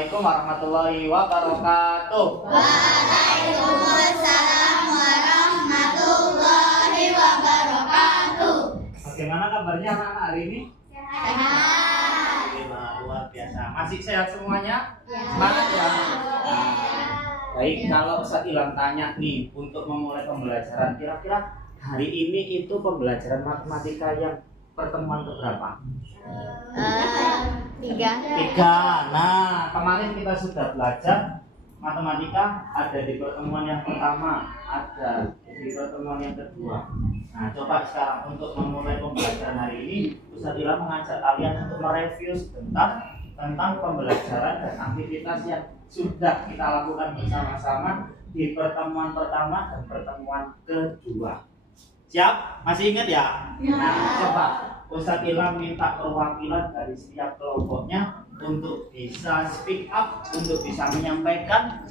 Assalamualaikum warahmatullahi wabarakatuh. Waalaikumsalam warahmatullahi wabarakatuh. Bagaimana kabarnya anak-anak hari ini? Sehat. Luar biasa. Masih sehat semuanya? Ya. Semangat ya. Baik, kalau Ustaz Ilham tanya nih untuk memulai pembelajaran, kira-kira hari ini itu pembelajaran matematika yang pertemuan keberapa? Tiga. Nah, kemarin kita sudah belajar matematika, ada di pertemuan yang pertama, ada di pertemuan yang kedua. Nah, coba sekarang untuk memulai pembelajaran hari ini, Ustaz Ilham mengajak kalian untuk mereview sebentar tentang pembelajaran dan aktivitas yang sudah kita lakukan bersama-sama di pertemuan pertama dan pertemuan kedua. Siap? Masih ingat ya? Nah, coba Ustaz Ilham minta perwakilan dari setiap kelompoknya untuk bisa speak up, untuk bisa menyampaikan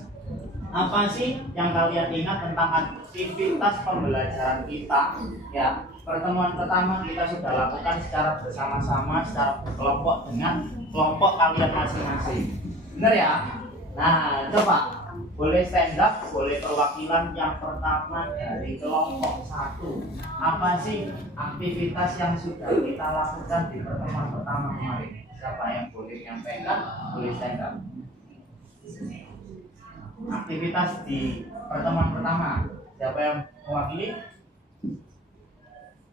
apa sih yang kalian ingat tentang aktivitas pembelajaran kita. Ya, pertemuan pertama kita sudah lakukan secara bersama-sama, secara kelompok dengan kelompok kalian masing-masing. Benar ya? Nah, coba boleh stand up, boleh perwakilan yang pertama dari kelompok 1. Apa sih aktivitas yang sudah kita lakukan di pertemuan pertama kemarin? Siapa yang boleh menyampaikan? Boleh stand up. Aktivitas di pertemuan pertama, siapa yang mewakili?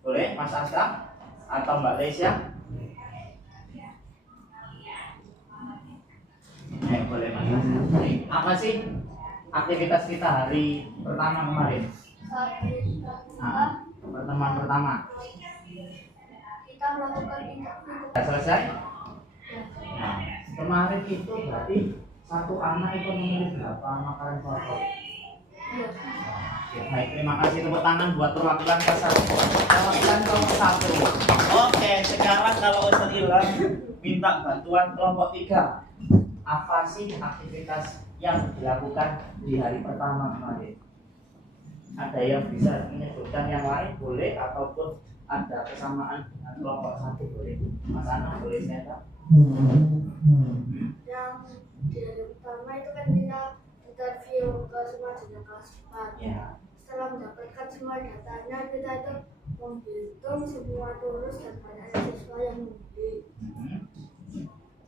Boleh Mas Asra atau Mbak Lesia? Boleh Mas Asra. Apa sih aktivitas kita hari pertama kemarin? Pertemuan pertama. Kita melakukan interview. Sudah selesai? Nah, kemarin itu berarti satu anak itu memilih berapa makanan favorit? Baik, terima kasih, tepuk tangan buat perwakilan kelas 1. Perwakilan kelompok 1. Oke, sekarang kalau Ustaz Ilham minta bantuan kelompok 3. Apa sih aktivitas yang dilakukan di hari pertama kemarin? Ada yang bisa menyebutkan yang lain boleh, ataupun ada kesamaan dengan kelompok 1 boleh. Mas Anang boleh saya? Yang di hari pertama itu kan kita interview ke semua jenjang kelas 4. Ya. Setelah mendapatkan semua datanya, kita itu menghitung semua tulis dan banyaknya siswa yang mengundi.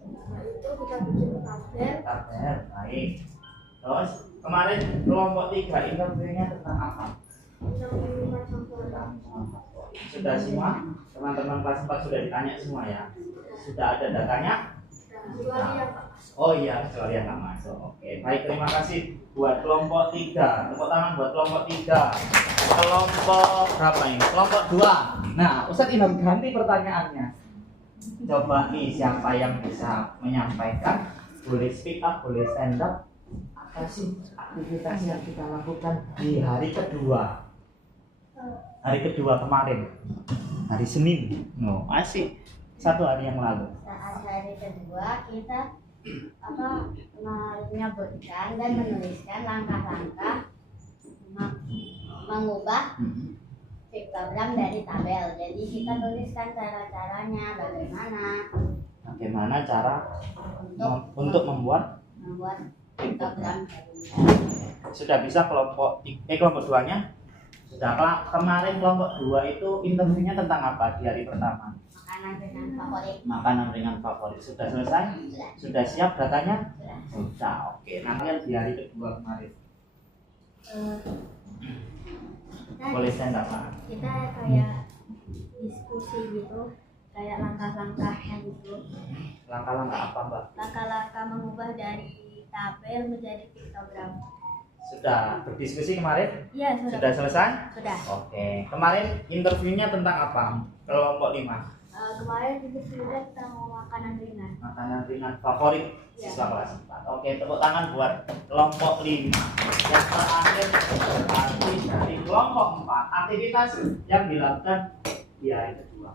Nah, itu kita bikin tabel. Tabel, baik. Terus kemarin kelompok 3 interviewnya tentang apa? Yang minuman favorit. Sudah semua? Teman-teman kelas 4 sudah ditanya semua ya? Sudah ada datanya? Kecuali yang Pak. Oh iya, kecuali yang nggak masuk. Oke, baik, terima kasih buat kelompok 3. Tepuk tangan buat kelompok 3. Kelompok berapa ini? Kelompok 2. Nah, Ustaz Ilham ganti pertanyaannya. Coba nih siapa yang bisa menyampaikan, boleh speak up, boleh stand up. Apa sih aktivitas yang kita lakukan di hari kedua? Hari kedua kemarin, hari Senin. No, masih satu hari yang lalu. Saat hari kedua kita menyebutkan dan menuliskan langkah-langkah mengubah piktogram dari tabel. Jadi kita tuliskan cara-caranya, bagaimana cara untuk membuat piktogram. Sudah bisa kelompok 2-nya? Sudah. Kemarin kelompok 2 itu interviewnya tentang apa di hari pertama? Makanan ringan favorit. Sudah selesai? Sudah siap datanya? Sudah. Oke. Nah, kalian di hari kedua kemarin boleh stand up, Pak. Kita kayak diskusi gitu, kayak langkah-langkahnya gitu. Langkah-langkah apa, Mbak? Langkah-langkah mengubah dari tabel menjadi piktogram. Sudah berdiskusi kemarin? Iya, sudah. Sudah selesai? Sudah. Oke. Kemarin interviewnya tentang apa? Kelompok 5. Kemarin kita sudah tentang makanan ringan. Makanan ringan favorit Ya. siswa kelas 4. Oke, tepuk tangan buat kelompok 5. Yang terakhir berarti dari kelompok 4. Aktivitas yang dilakukan di hari kedua.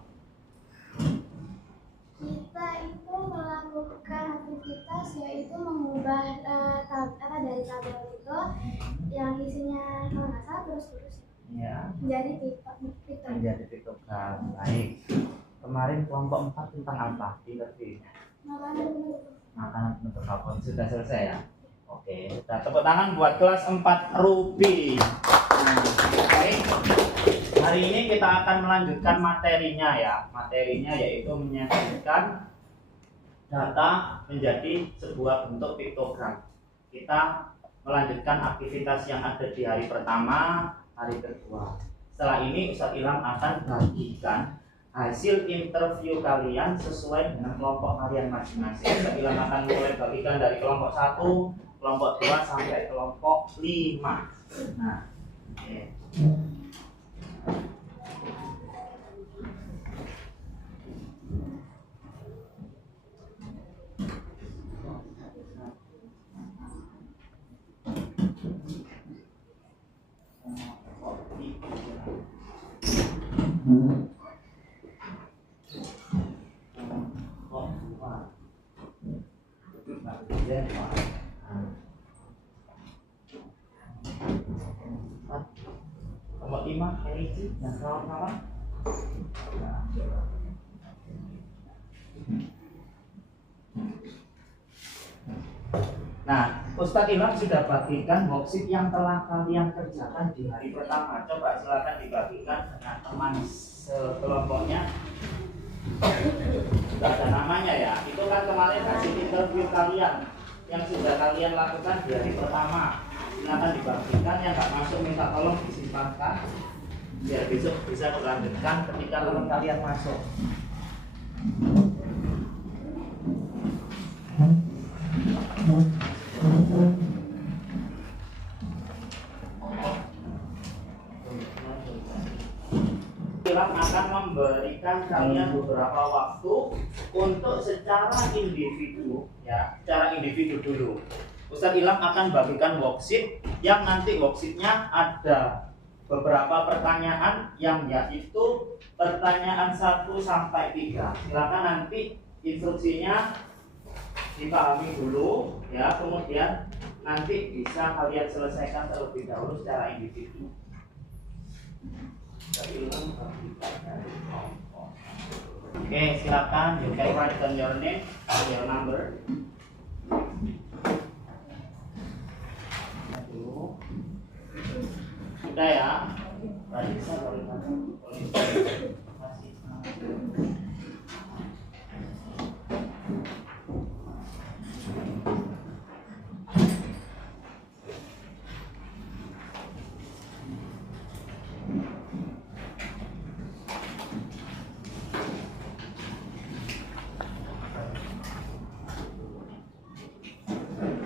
Kita itu melakukan aktivitas yaitu mengubah dari tabel itu yang isinya kalau nggak salah terus Ya, menjadi piktogram. menjadi piktogram. Baik. Kemarin kelompok 4 tentang apa interviewnya? Makanan makanan penutup favorit. Sudah selesai ya? Oke, kita tepuk tangan buat kelas 4 Ruby. Nah, baik. Hari ini kita akan melanjutkan materinya ya. Materinya yaitu menyajikan data menjadi sebuah bentuk piktogram. Kita melanjutkan aktivitas yang ada di hari pertama, hari kedua. Setelah ini Ustadz Ilham akan bagikan hasil interview kalian sesuai dengan kelompok kalian masing-masing. Ustadz Ilham akan mulai bagikan dari kelompok 1, kelompok 2 sampai kelompok 5. Nah, oke. Kelompok 5 Eligi dan kawan-kawan. Nah, Ustadz Ilham sudah bagikan worksheet yang telah kalian kerjakan di hari pertama. Coba silakan dibagikan dengan teman sekelompoknya. Sudah ada namanya ya. Itu kan kemarin hasil interview kalian yang sudah kalian lakukan di hari pertama. Silakan dibagikan, yang nggak masuk minta tolong disimpankan biar besok bisa dilanjutkan ketika teman kalian masuk. Ilham akan memberikan kalian beberapa waktu untuk secara individu ya, secara individu dulu. Ustadz Ilham akan bagikan worksheet yang nanti worksheetnya ada beberapa pertanyaan yang yaitu pertanyaan 1 sampai 3. Silakan nanti instruksinya dipahami dulu ya, kemudian nanti bisa kalian selesaikan terlebih dahulu secara individu. Oke, silakan you can write down your name and your number. Sudah ya? Tadi saya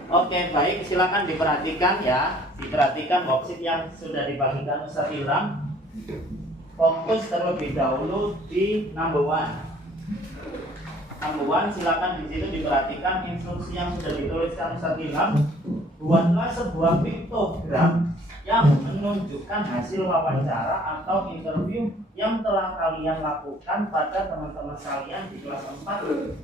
Oke, baik, silakan diperhatikan ya. Diperhatikan worksheet yang sudah dibagikan Ustadz Ilham. Fokus terlebih dahulu di number 1. Number 1, silakan di situ diperhatikan instruksi yang sudah dituliskan Ustadz Ilham. Buatlah sebuah piktogram yang menunjukkan hasil wawancara atau interview yang telah kalian lakukan pada teman-teman kalian di kelas 4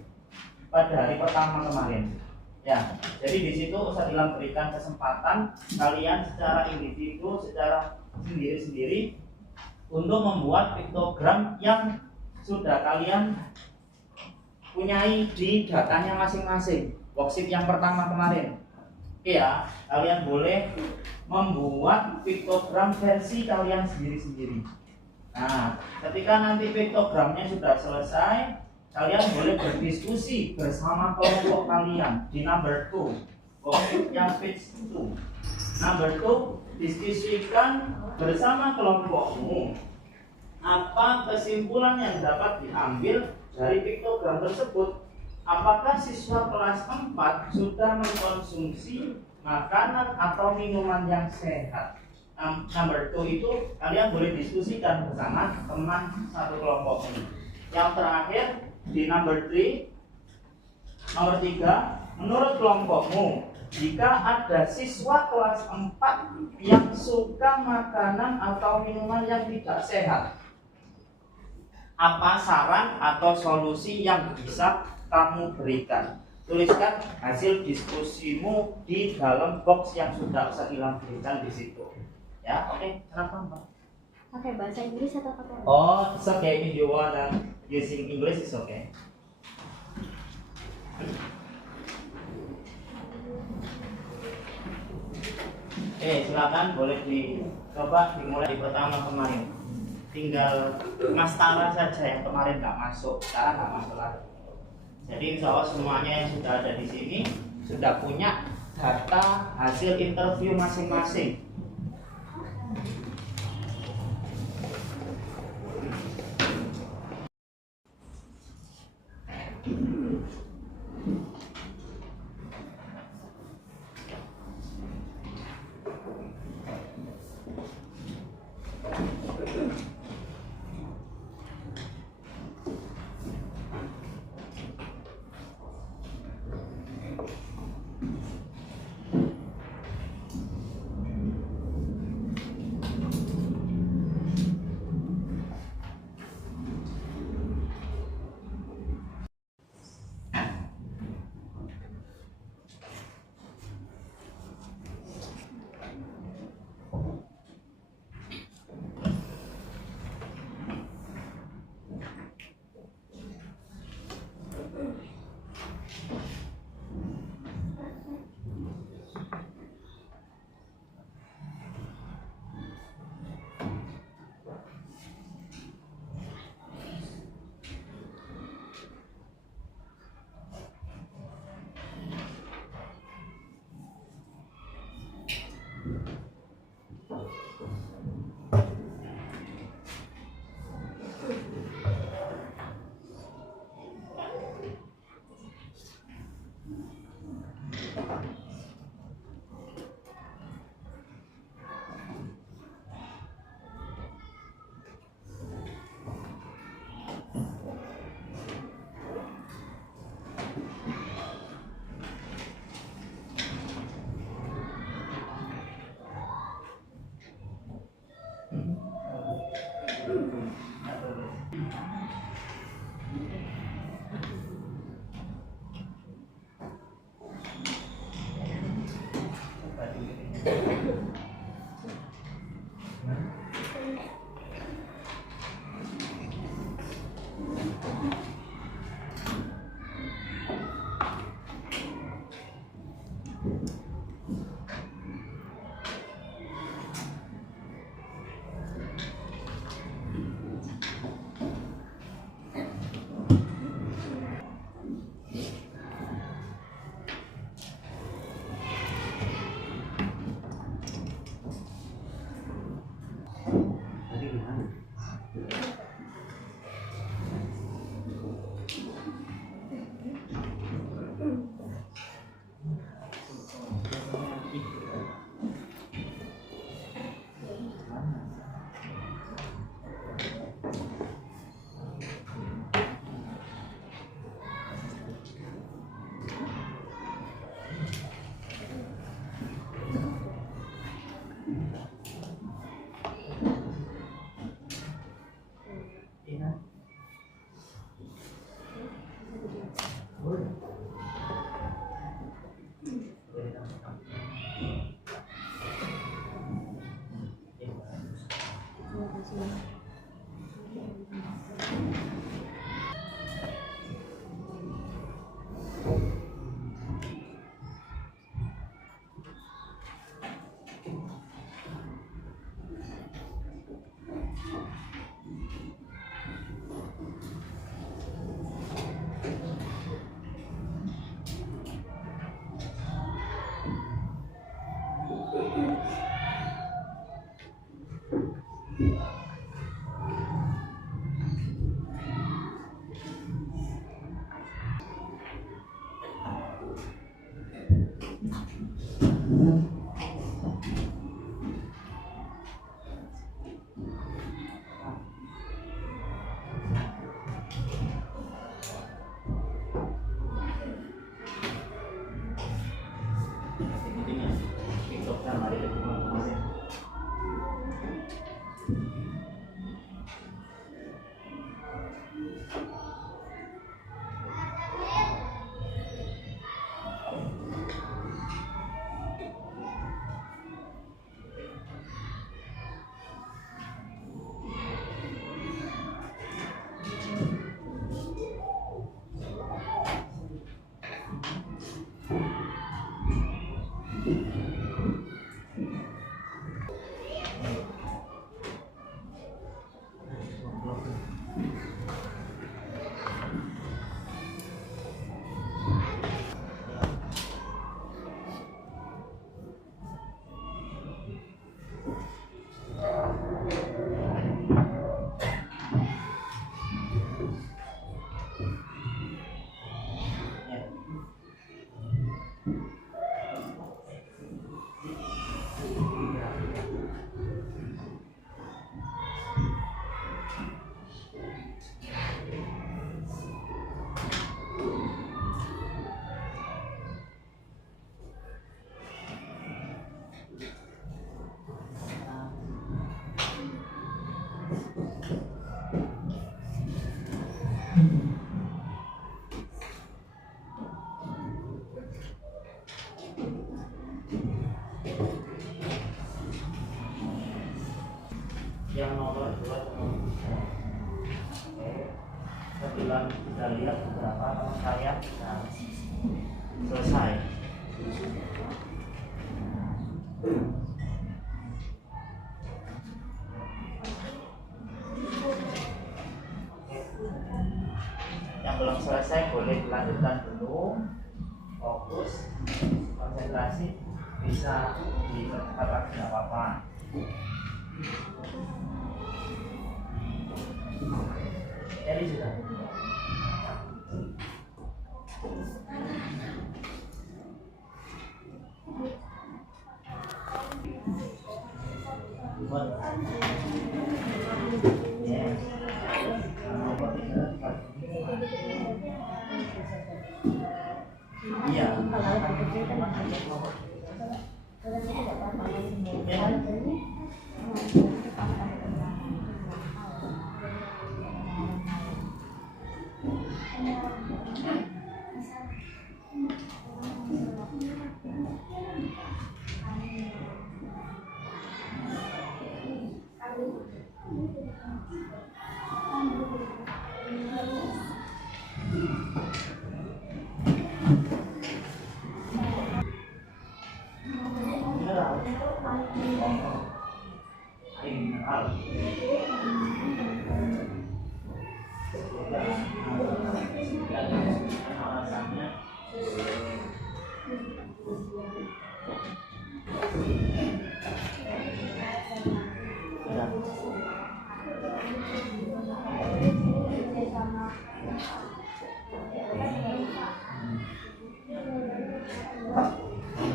pada hari pertama kemarin. Ya, jadi di situ Ustadz Ilham berikan kesempatan kalian secara individu, secara sendiri-sendiri untuk membuat piktogram yang sudah kalian punyai di datanya masing-masing. Worksheet yang pertama kemarin. Oke ya, kalian boleh membuat piktogram versi kalian sendiri-sendiri. Nah, ketika nanti piktogramnya sudah selesai, kalian boleh berdiskusi bersama kelompok kalian di number 2, worksheet yang page 2. Number 2, diskusikan bersama kelompokmu apa kesimpulan yang dapat diambil dari piktogram tersebut. Apakah siswa kelas 4 sudah mengkonsumsi makanan atau minuman yang sehat? Number 2 itu kalian boleh diskusikan bersama teman satu kelompok ini. Yang terakhir di number 3, nomor 3, menurut kelompokmu, jika ada siswa kelas 4 yang suka makanan atau minuman yang tidak sehat, apa saran atau solusi yang bisa kamu berikan? Tuliskan hasil diskusimu di dalam box yang sudah Ustadz Ilham berikan di situ. Ya, oke, kenapa Mbak? Pakai bahasa Inggris atau pakai? Oh, it's okay if you wanna using English, it's okay. Oke, silakan boleh dicoba dimulai di pertama kemarin. Tinggal Mas Tara saja yang kemarin nggak masuk, sekarang nggak masuk lagi. Jadi insya Allah semuanya yang sudah ada di sini sudah punya data hasil interview masing-masing. yang nomor 2 dan nomor 3. Oke, setelah kita lihat beberapa teman saya sudah selesai. Yang belum selesai boleh dilanjutkan dulu, fokus, konsentrasi, bisa dipercepat lagi tidak apa-apa. Jadi sudah. Iya.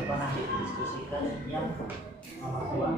Pernah didiskusikan yang nomor 2.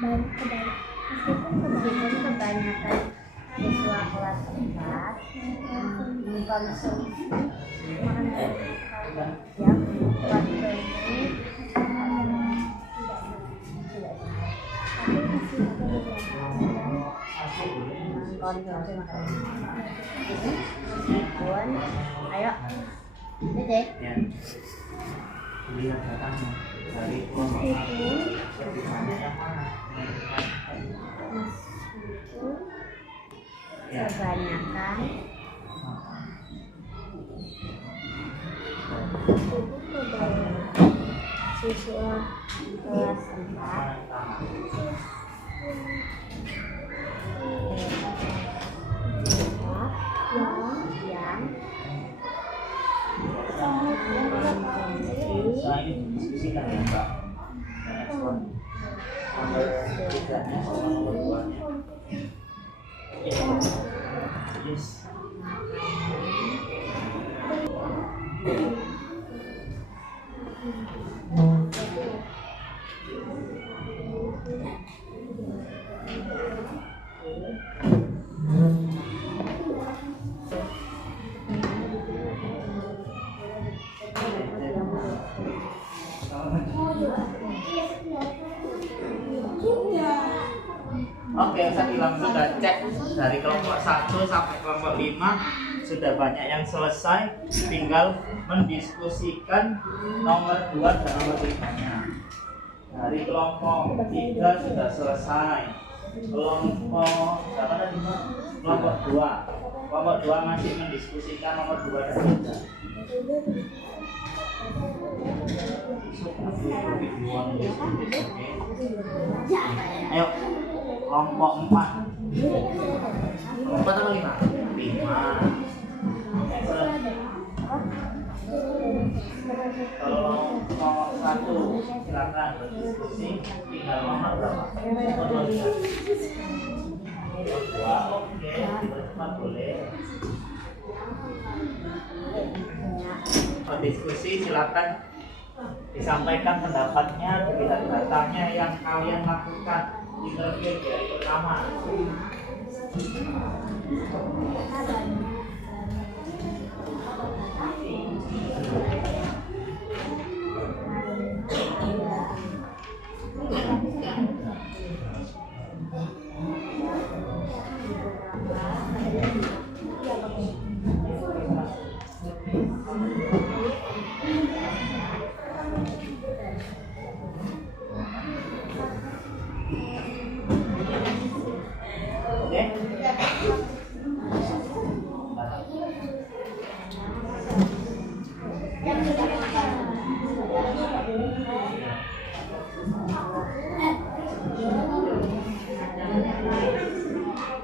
Meskipun kebanyakan siswa kelas 4 mengkonsumsi makanan yang konsumsi meskipun, ayo, Dede. Ya. Lihat datanya dari kelompok 1 bagaimana yang mana? Ya. Kebanyakan siswa kelas 4 yang Saya ini diskusikan ya Mbak. Nomor 3-nya sama nomor 2-nya. Yes. Oke, setelah sudah cek dari kelompok 1 sampai kelompok 5 sudah banyak yang selesai, tinggal mendiskusikan nomor 2 dan nomor 5-nya. Dari kelompok 3 sudah selesai. Kelompok berapa tadi? Kelompok 2. Kelompok 2 masih mendiskusikan nomor 2 dan 3. Ayo, kelompok 4. 4 atau 5? 5. Kalau silakan berdiskusi. Tinggal nomor berapa? Nomor 2. Oke, dipercepat boleh. Berdiskusi silakan disampaikan pendapatnya dengan datanya yang kalian lakukan interview di hari pertama. Oke?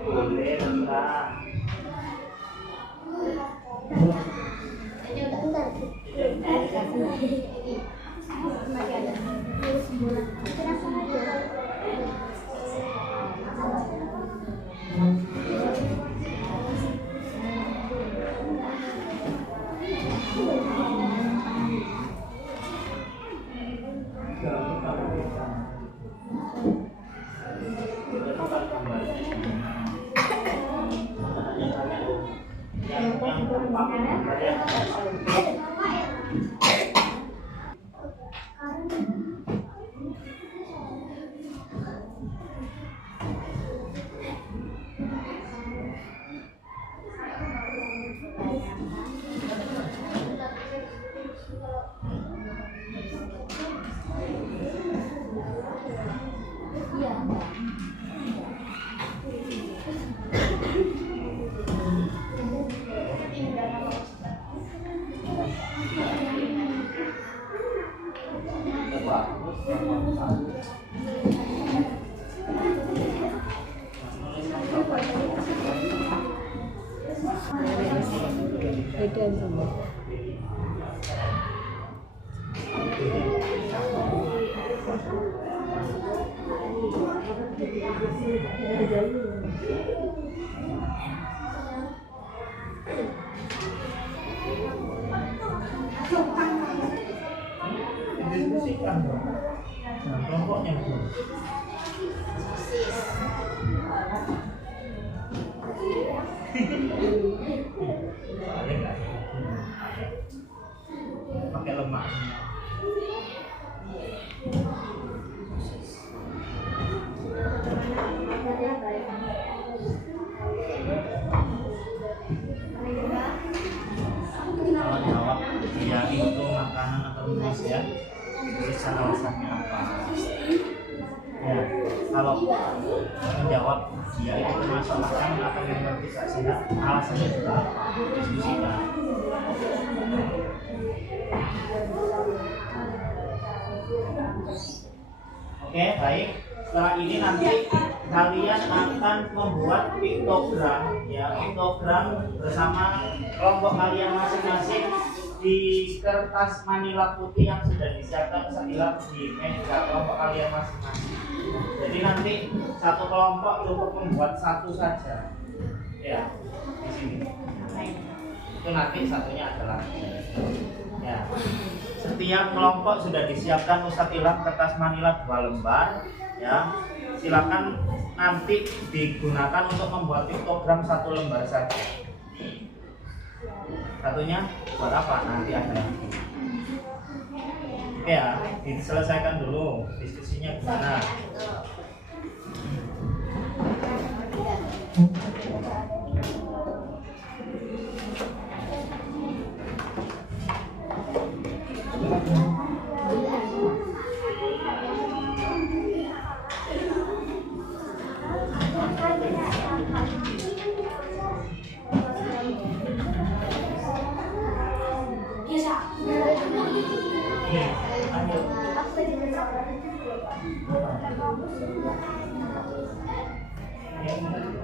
Boleh, terserah. Diskusikan dong. Nah, kelompoknya belum. Boleh nggak? Pakai lemak. Kalau jawab ya itu makanan atau minus ya, tulis alasannya apa. Ya, kalau menjawab ya itu termasuk makanan atau minum tidak sehat, alasannya juga apa? Diskusikan. Oke, baik. Setelah ini nanti kalian akan membuat piktogram, ya piktogram bersama kelompok kalian masing-masing di kertas manila putih yang sudah disiapkan sehilang di meja kelompok kalian masing-masing. Jadi nanti satu kelompok cukup membuat satu saja, ya di sini. Itu nanti satunya adalah ya. Setiap kelompok sudah disiapkan Ustadz Ilham kertas manila 2 lembar, ya. Silakan nanti digunakan untuk membuat piktogram 1 lembar saja. Satunya buat apa? Nanti ada lagi. Oke ya, diselesaikan dulu diskusinya gimana.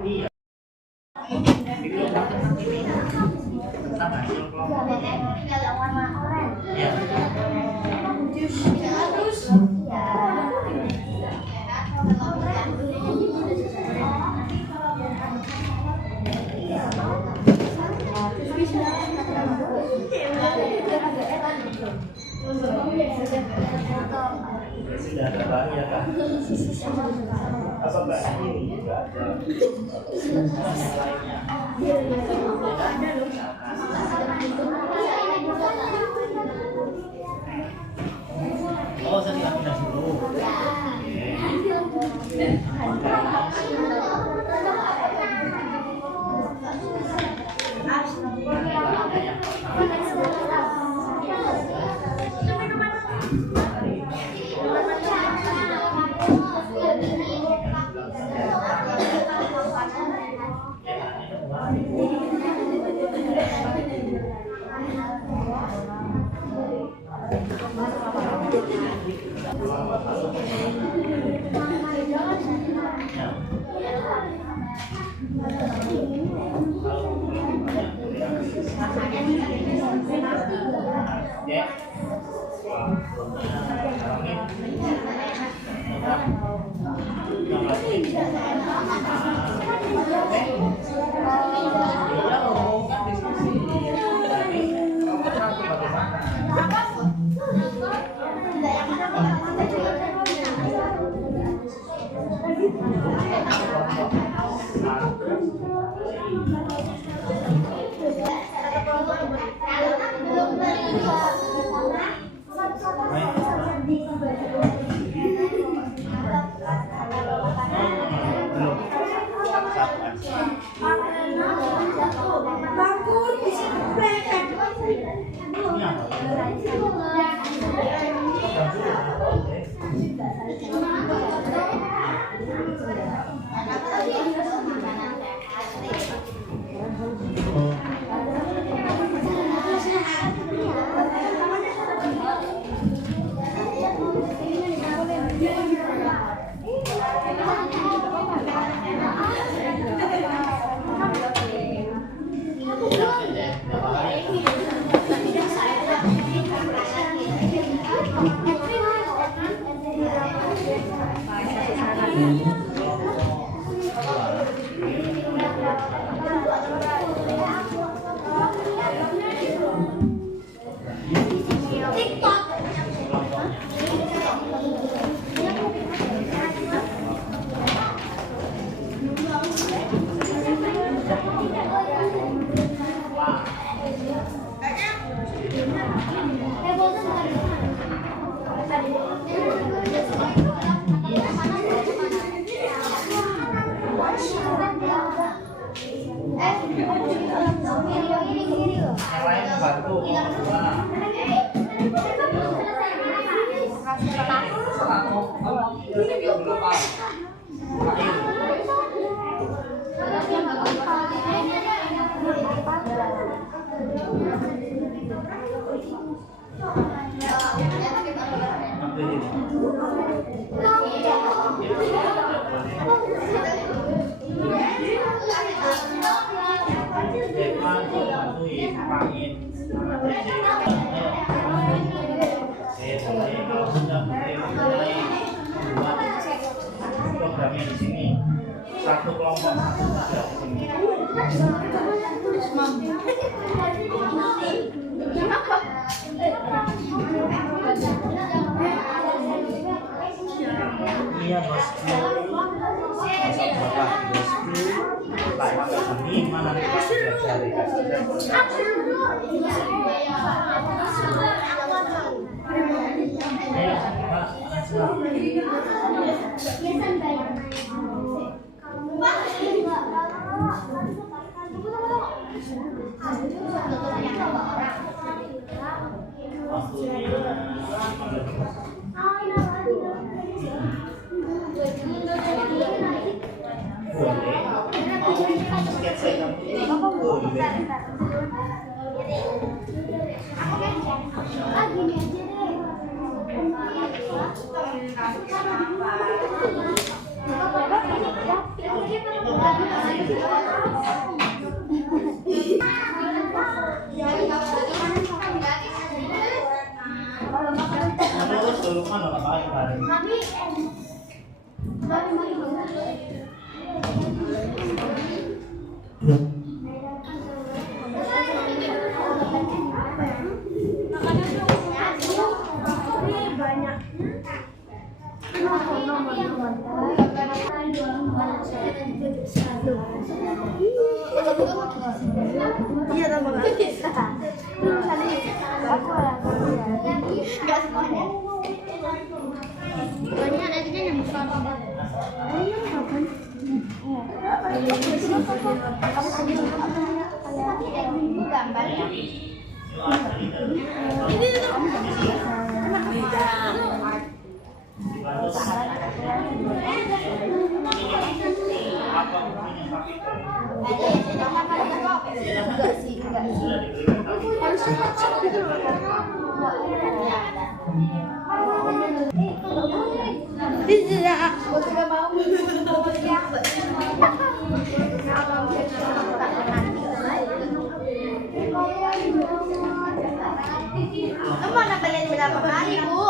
Iya. Sama hasil kelompok. Tinggal warna oranye. Ya. Sudah ada bahan ya kan? Apa mbak ini nggak ada lainnya? Oh, saya tinggal pindah dulu. Yang lain bantu. Programnya di sini satu kelompok satu juga di sini. Iya bosku. Masa berapa bosku? Lewat ini mana nih Pak? Sudah cari Ayo Pak, Iya, tambah nggak bisa. Aku nggak semuanya. Banyak nantinya yang bukan. Ayo makan. Gambar. Enggak sih, enggak sih. Harusnya macet gitu loh. Tidak, aku tidak mau. Mana beliin berapa kali, Bu?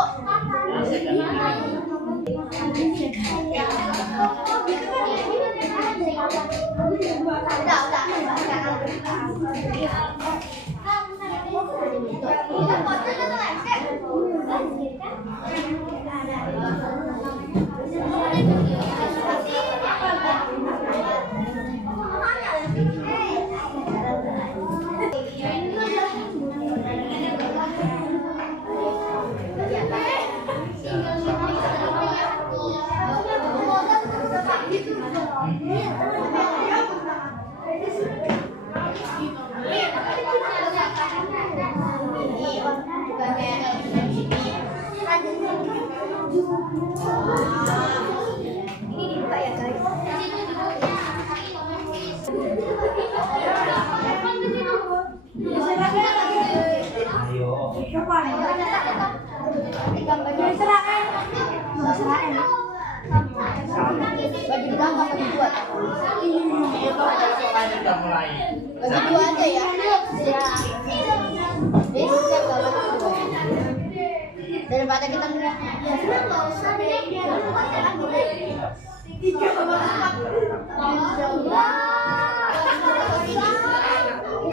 Ini dibuka ya guys. Bagi dua apa bagi dua? Bagi dua aja ya. Siap kalau bagi dua. Daripada kita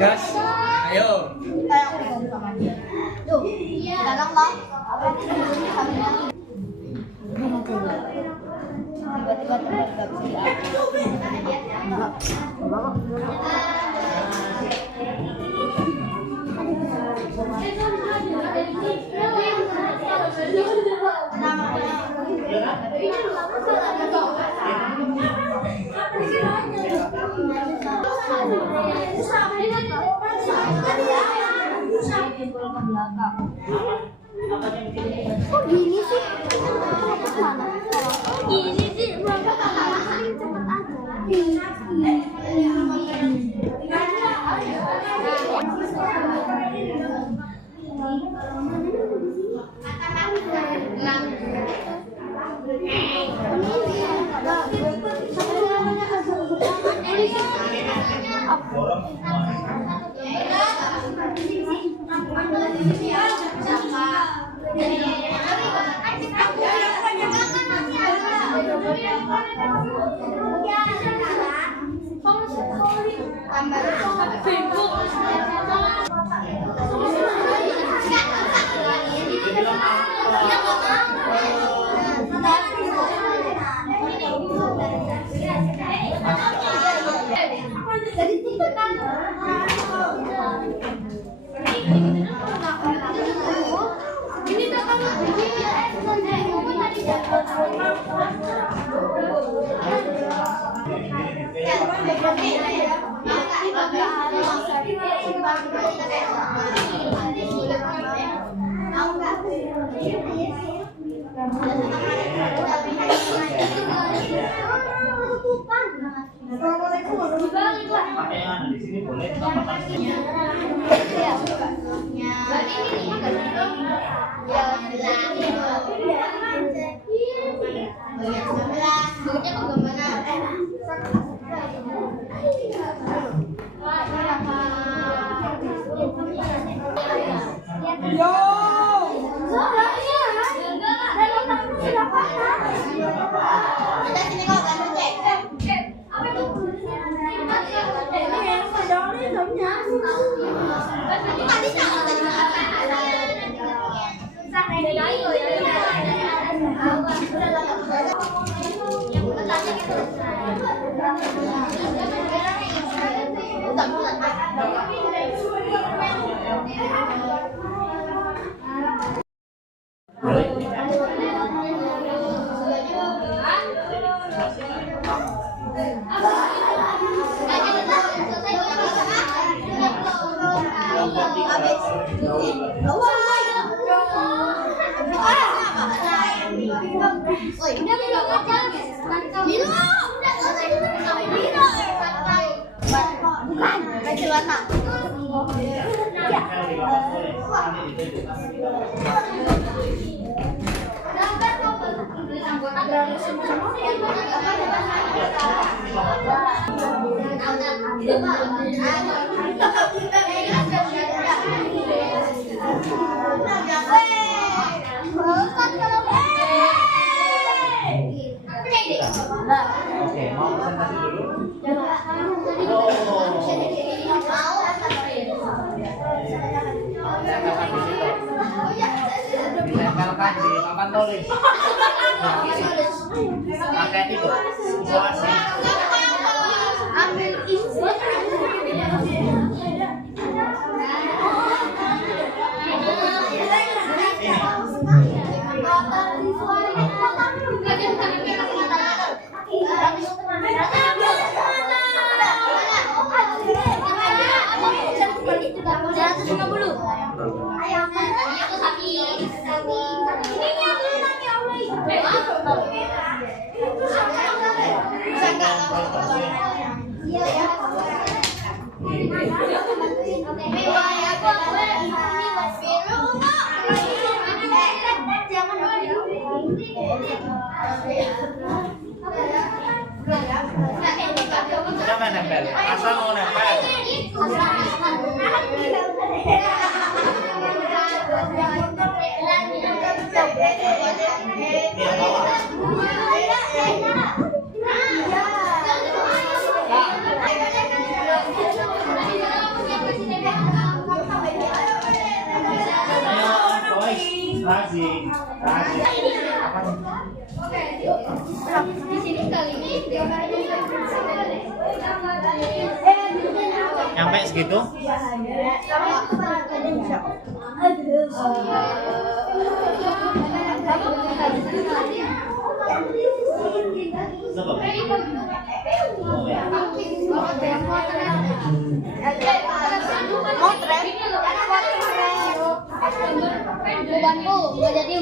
Gas, ayo. Tuh, dalam loh. Tiba-tiba kok gini sih? Gini sih, berangkat cepet Oke, mau presentasi dulu. Tempelkan di papan tulis. Pakai itu isolasi. Ambil isi. Siapa yang nempel? Asal mau nempel. Dia bawa. Ayo, boys. Razi. Apa nih? Di sini kali ini Nyampe segitu? Coba. Oh ya. bebanku nggak jadi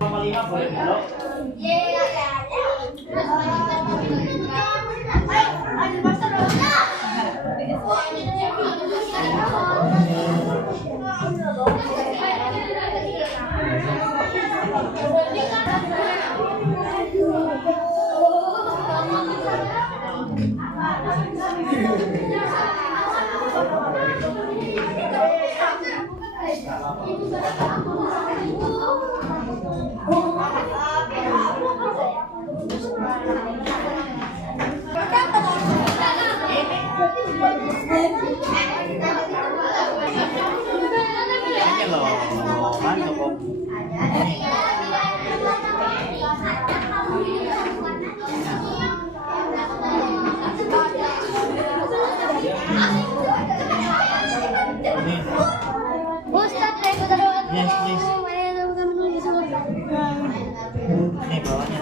Nomor 5 boleh belok. Ini loh, mantap kok. Yes, yes. Ini bawahnya.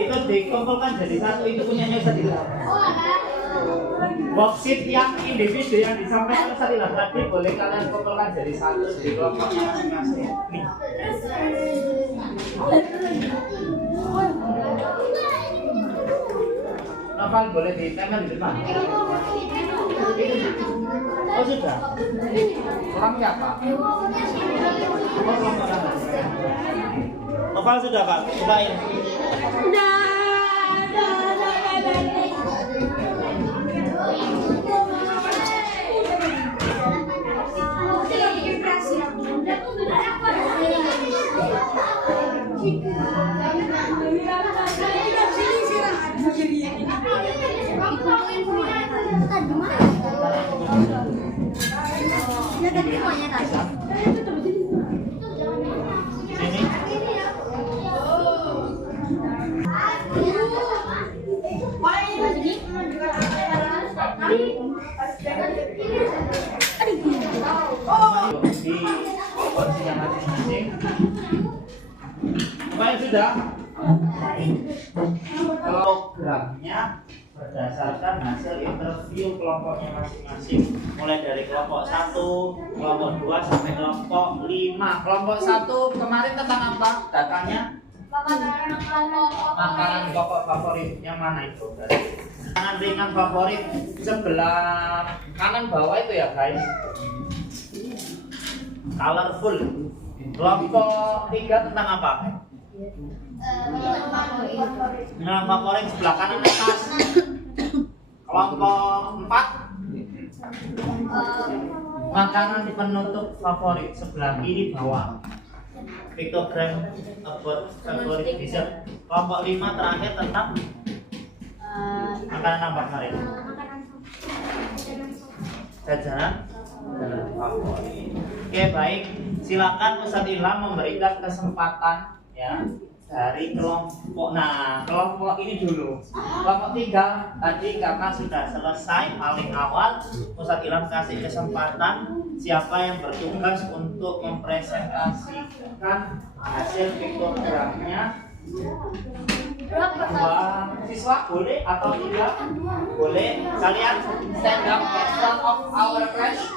Itu dikumpulkan jadi satu, itu punyanya Sadila. Worksheet yang individu yang disampaikan Sadila tadi boleh kalian kumpulkan jadi satu, jadi kelompoknya masing-masing. Nih. Novel boleh ditempel di depan. Oh sudah. Orangnya apa? Oh kelompok kanan. Novel sudah Pak, cobain. Udah. Sini. Di porsinya masing-masing. Kemarin sudah. Programnya berdasarkan hasil interview kelompoknya masing-masing, mulai dari kelompok 1, kelompok 2 sampai kelompok 5. Kelompok 1 kemarin tentang apa? Datanya makanan pokok favorit. Yang mana itu? Makanan ringan favorit sebelah kanan bawah itu ya guys. Colorful. Kelompok 3 tentang apa? Makanan favorit sebelah kanan atas. Kelompok 4 makanan penutup favorit sebelah kiri bawah. Piktogram about favorit dessert. Kelompok 5 terakhir tentang makanan apa kemarin? Jajanan favorit. Oke, baik. Silakan Ustadz Ilham memberikan kesempatan ya dari kelompok. Nah, kelompok ini dulu. Kelompok 3 tadi karena sudah selesai paling awal, Ustadz Ilham kasih kesempatan siapa yang bertugas untuk mempresentasikan hasil piktogramnya. Dua siswa boleh atau tidak? Boleh. Kalian stand up in front of our class.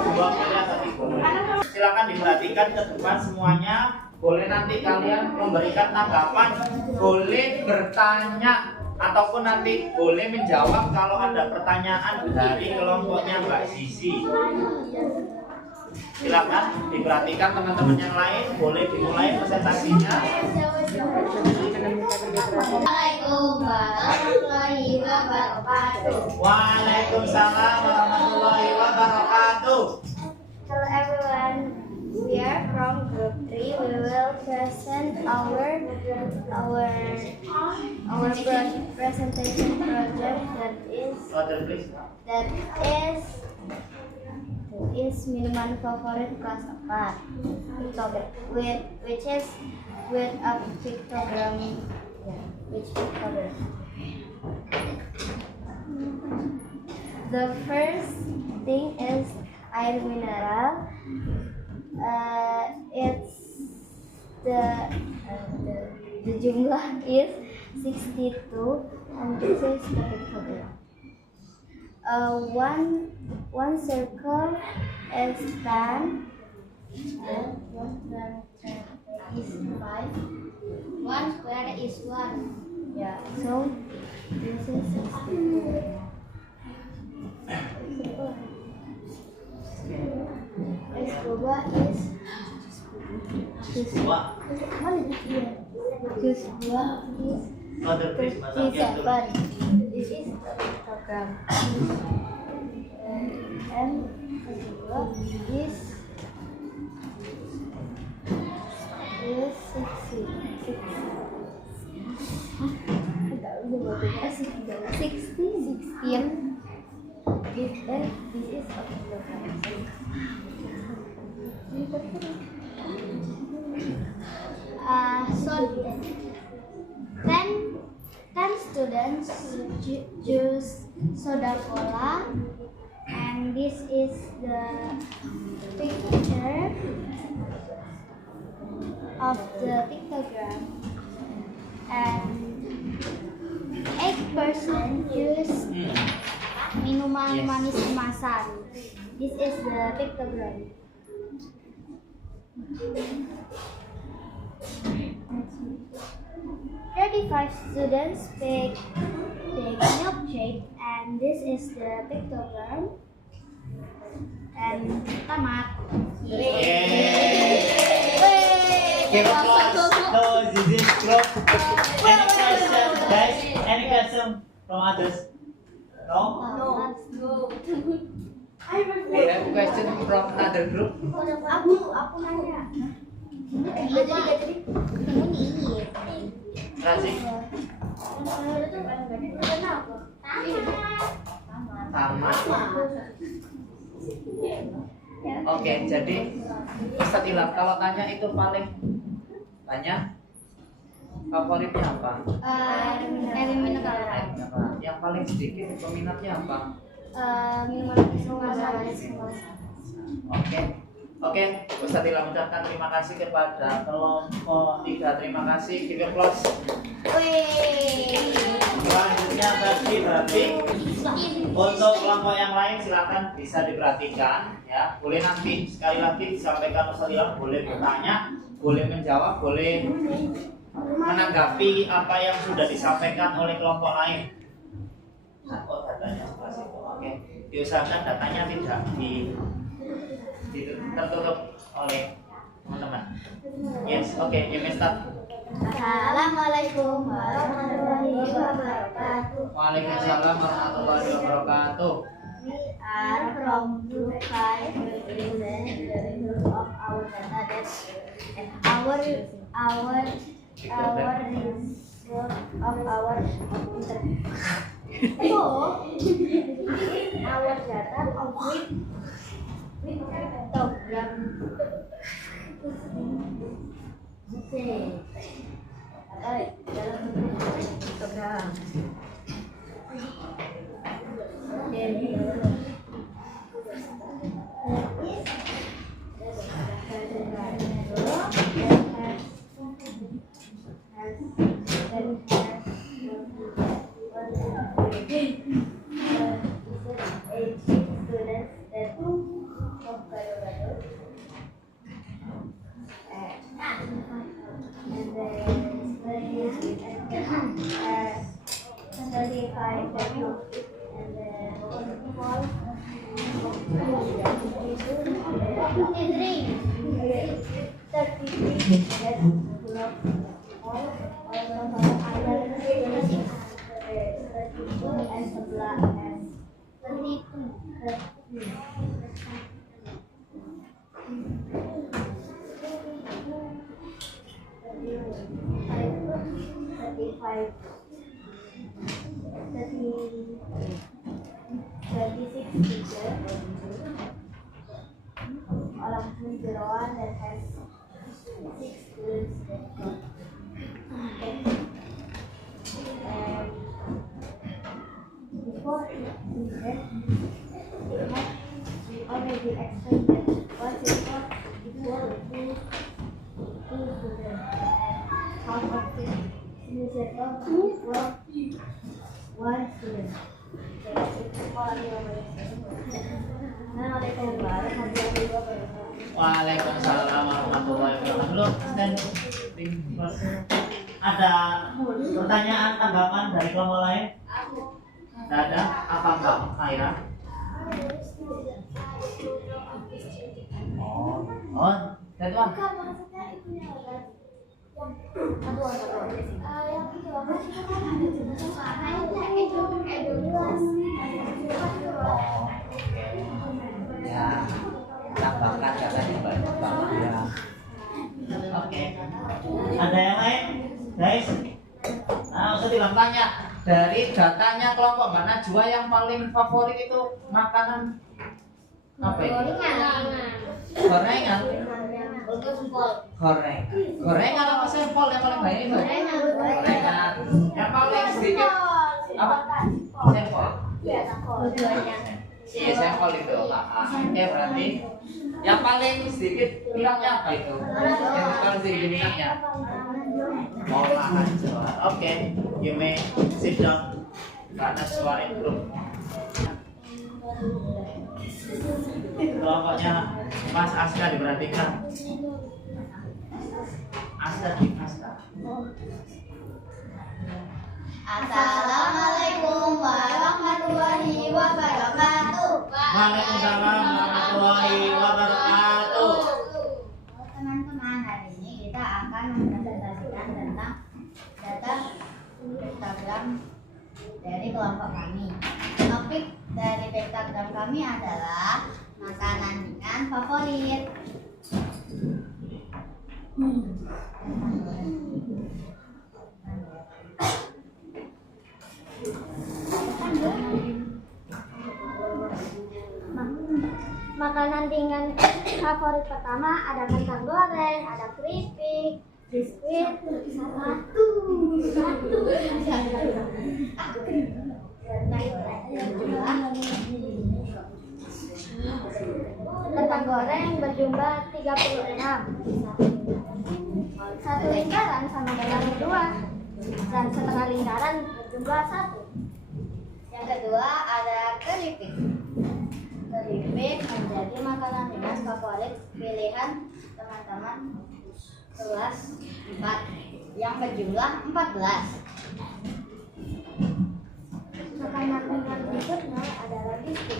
Dua boleh atau tidak? Silakan diperhatikan ke depan semuanya. Boleh nanti kalian memberikan tanggapan, boleh bertanya ataupun nanti boleh menjawab kalau ada pertanyaan dari kelompoknya Mbak Sisi. Silakan diperhatikan teman-teman yang lain, boleh dimulai presentasinya. Assalamualaikum warahmatullahi wabarakatuh. Waalaikumsalam warahmatullahi wabarakatuh. Hello everyone, we are from group 3. We will present our presentation project that is minuman favorit kelas 4, which is with a pictogram. Which pictogram? The first thing is air mineral. It's the jumlah is 62, and this is the pictogram. One circle is 10, and one square is 5. One square is 1. Yeah, so this is 62. Kedua is Jus buah is Other please, Mas Afiat dulu. 57. This is the pictogram. And kedua is 16. This is a pictogram. So 10 students choose soda cola, and this is the picture of the pictogram, and 8% choose minuman manis kemasan. This is the pictogram. 35 students pick milkshake, and this is the pictogram. And tamat. Give applause to Zizi group. Any question, guys? Any question from others? No? We have question from another group. Aku nanya. Gak jadi. Razik. Tamat. Oke, jadi Ustadz Ilham kalau tanya itu paling banyak favoritnya apa? Air mineral. Yang paling sedikit peminatnya apa? Minuman manis. Oke, Ustadz Ilham ucapkan terima kasih kepada kelompok 3. Terima kasih, give applause. Selanjutnya tadi berarti untuk kelompok yang lain silakan bisa diperhatikan ya. Boleh nanti sekali lagi disampaikan Ustadz Ilham, boleh bertanya, boleh menjawab, boleh menanggapi apa yang sudah disampaikan oleh kelompok lain. Nah, datanya sebelah situ. Oke, diusahakan datanya tidak tertutup oleh teman-teman. Yes, oke, you may start. Assalamualaikum warahmatullahi wabarakatuh. Waalaikumsalam warahmatullahi wabarakatuh. We are from group 5 represent the group of our data that our result of our our data of with program dalam program that has 6 students and before we already explained that one paper equal to 2 students and half of the newspaper equal 1 student. Assalamualaikum warahmatullahi wabarakatuh. Waalaikumsalam warahmatullahi wabarakatuh. Ada pertanyaan, tanggapan dari kelompok lain? Tidak ada? Apa enggak, Khaira? Oh, dan Wan? Bukan, maksudnya itunya kan. Yang itu apa sih kan ada jenisnya warnanya edulus. Ya, tambahkan katanya banyak banget ya. Oke. Ada yang lain, guys? Nah, usah bilang tanya. Dari datanya kelompok Mbak Najwa yang paling favorit itu makanan apa ini? Gorengan. Gorengan apa sempol yang paling banyak itu? Gorengan. Yang paling sedikit apa? Sempol. Iya, sempol itu. Oke, berarti yang paling sedikit minatnya apa itu? Yang paling sedikit minatnya? Olahan suara. Oke, you may sit down. Karena suara group. Kelompoknya Mas Aska diperhatikan. Aska. Assalamualaikum warahmatullahi wabarakatuh. Waalaikumsalam warahmatullahi wabarakatuh. Teman-teman, hari ini kita akan mempresentasikan tentang data Instagram dari kelompok kami. Topik dari pentagram kami adalah makanan ringan favorit. Makanan ringan favorit pertama ada kentang goreng, ada keripik, biskuit, kentang goreng berjumlah 36, satu lingkaran sama dengan 2 dan setengah lingkaran berjumlah 1. Yang kedua ada keripik. Keripik menjadi makanan ringan favorit pilihan teman-teman kelas 4 yang berjumlah 14. Makanan ringan berikutnya adalah biskuit.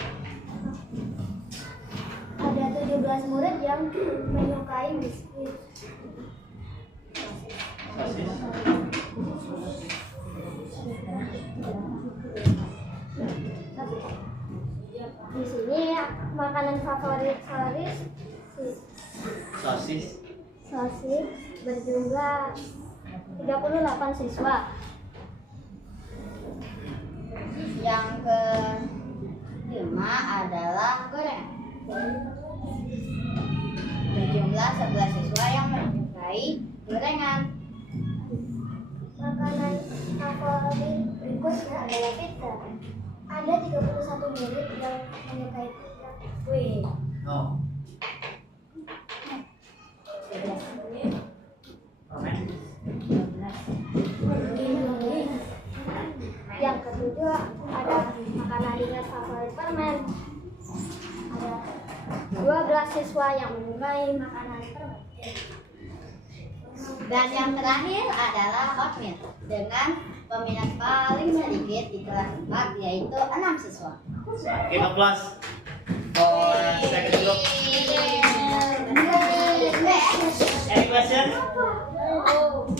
Ada 17 murid yang menyukai biskuit. Sosis. Di sini makanan favorit sosis berjumlah 38 siswa. Yang kelima adalah goreng. Berjumlah 11 siswa yang menyukai gorengan. Makanan favorit berikutnya adalah pizza. Ada 31 murid yang menyukai pizza. Wih, No. Yang ketujuh ada makanan ringan favorit permen. Ada 12 siswa yang menyukai makanan permen. dan yang terakhir adalah oatmeal dengan peminat paling sedikit di kelas 4 yaitu 6 siswa. Kita plus for second group. Any question?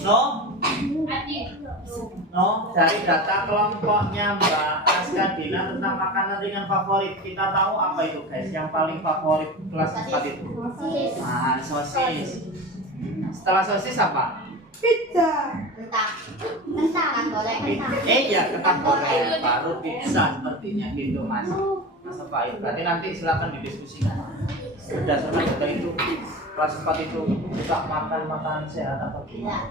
No? No? Dari data kelompoknya Mbak Askadina tentang makanan ringan favorit, kita tahu apa itu guys? Yang paling favorit kelas 4 itu? Nah, sosis. Setelah sosis apa? Kentang goreng. Ya, kentang goreng. Baru pizza sepertinya gitu Mas. Mas Fahim. Berarti nanti silakan didiskusikan. Berdasarkan data itu, kelas 4 itu suka makan makanan sehat atau gimana?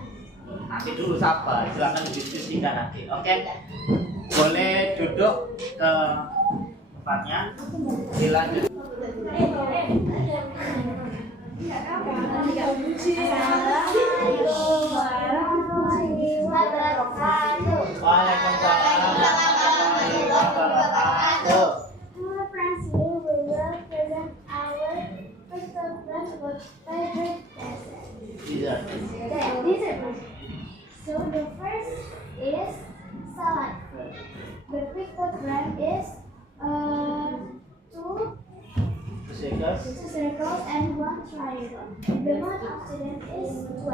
Nanti dulu sabar, silakan didiskusikan nanti. Oke? Boleh duduk ke tempatnya. Dilanjut. Waalaikumsalam warahmatullahi wabarakatuh. Hello friends, here we will present our first favorite lesson. Dessert. Dessert. So the first is salad fruit. The pictogram is two circles and one triangle. The one after them is 12.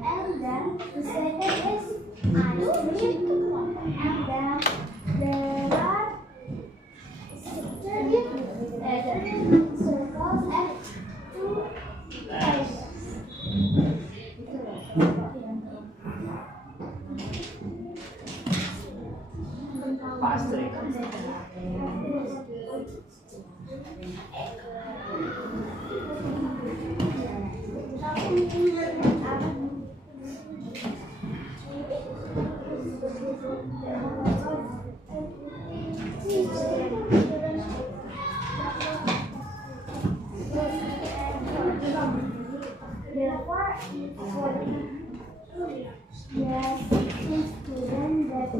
And then the second is ice cream. And then there are 13 circles and 2 triangles. Pastry. Therefore, for yes, student that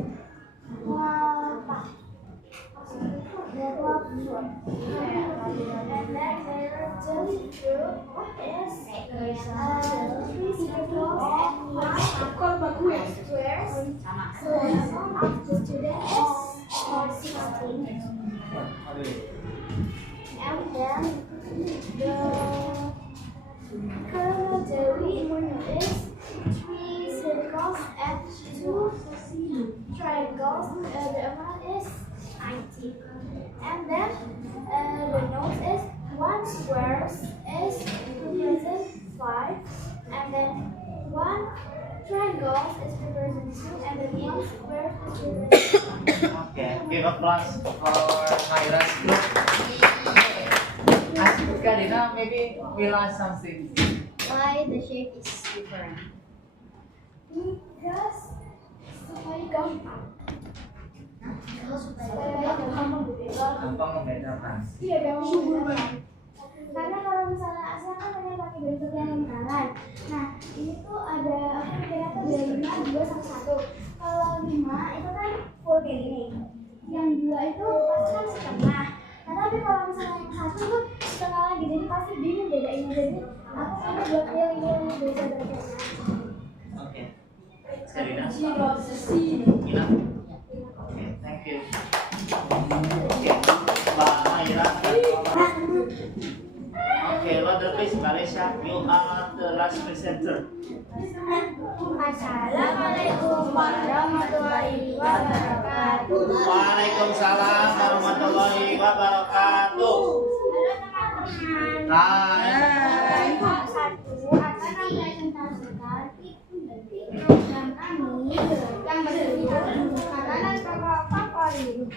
and then their jelly fruit is 3 circles and 1 squares. So the sum of the student is 16. And then the kernel jelly is 3 circles and 2 triangles. The amount is 90. 5, and then one triangle is represented 2, and then one square is represented 1. Okay, give applause for Myra's group. Ask Karina, maybe we'll ask something. Why the shape is different? Because supaya gampang. Supaya gampang membedakan. Gampang membedakan. Iya, gampang membedakan. Karena kalau misalnya Asia kan pengen pakai bentuk yang lingkaran. Nah, ini tuh ada kira-kira tuh dari 5, 2, 1. Kalau 5 itu kan full kayak gini. Yang 2 itu pasti kan setengah. Nah, tapi kalau misalnya yang 1 tuh setengah lagi, jadi pasti bingung bedainnya. Jadi aku sampai buat pilih-pilih beda bentuknya. Oke. Karina. Gina. Oke, thank you. Oke, Mbak Myra. Oke, louder please, Malaysia. You are the last presenter. Assalamualaikum warahmatullahi wabarakatuh. Waalaikumsalam warahmatullahi wabarakatuh. Hai. Satu akan mempresentasikan program kami yang berjudul makanan pokok favorit.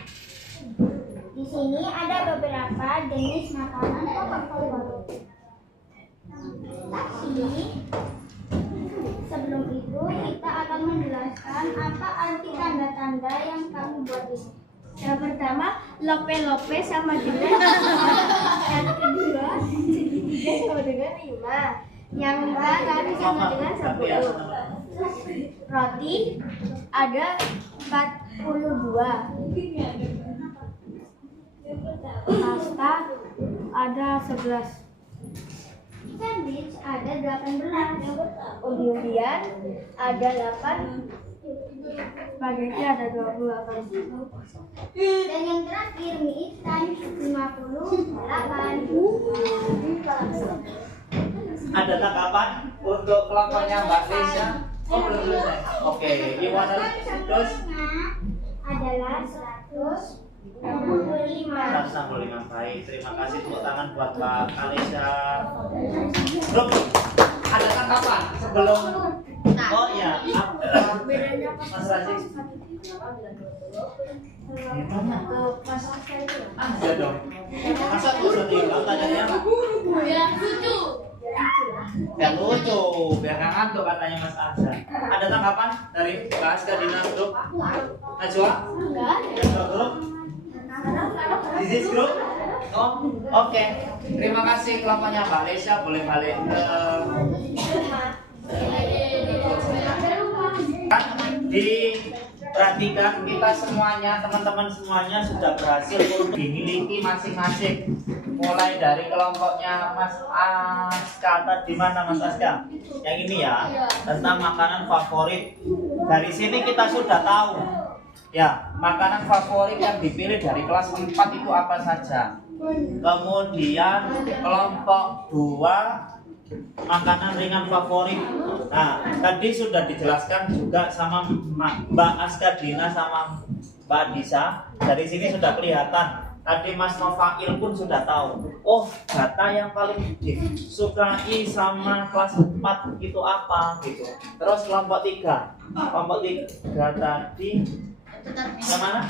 Di sini ada beberapa jenis makanan pokok favorit. Tapi sebelum itu kita akan menjelaskan apa arti tanda-tanda yang kami buat ini. Yang pertama, lope-lope sama dengan yang kedua, segitiga sama dengan 5. Yang tadi sama dengan 10. Roti ada 42. Pasta ada 11. Sandwich ada 18. Undi-undian ada 8. Spaghetti ada 28. Dan yang terakhir mie instan 58. Ada tanggapan untuk kelompoknya Mbak Lisa? Oh, belum selesai. Oke, gimana terus? Adalah 165. 165. Baik, terima kasih, tepuk tangan buat Mbak Alisa. Belum ada tanggapan sebelum? Oh iya, Mas Razik. Gimana tuh Mas? Ada dong. Masa tuh sedih? Tanyanya apa? Yang lucu, biar nggak ngantuk katanya Mas Azhar. Ada tanggapan dari Mbak Aska Dina Group? Najwa? Najwa Group? This group? Oh, oke. Terima kasih kelompoknya Mbak Lesya. Boleh balik ke diperhatikan, kita semuanya, teman-teman semuanya sudah berhasil untuk dimiliki masing-masing. Mulai dari kelompoknya Mas Aska, di mana Mas Aska? Yang ini ya, tentang makanan favorit. Dari sini kita sudah tahu ya, makanan favorit yang dipilih dari kelas 4 itu apa saja. Kemudian kelompok 2, makanan ringan favorit. Nah, tadi sudah dijelaskan juga sama Mbak Aska Dina sama Mbak Disa. Dari sini sudah kelihatan. Tadi Mas Novail pun sudah tahu. Oh, data yang paling disukai sama kelas 4 itu apa gitu. Terus kelompok 3. Kelompok 3 tadi yang mana?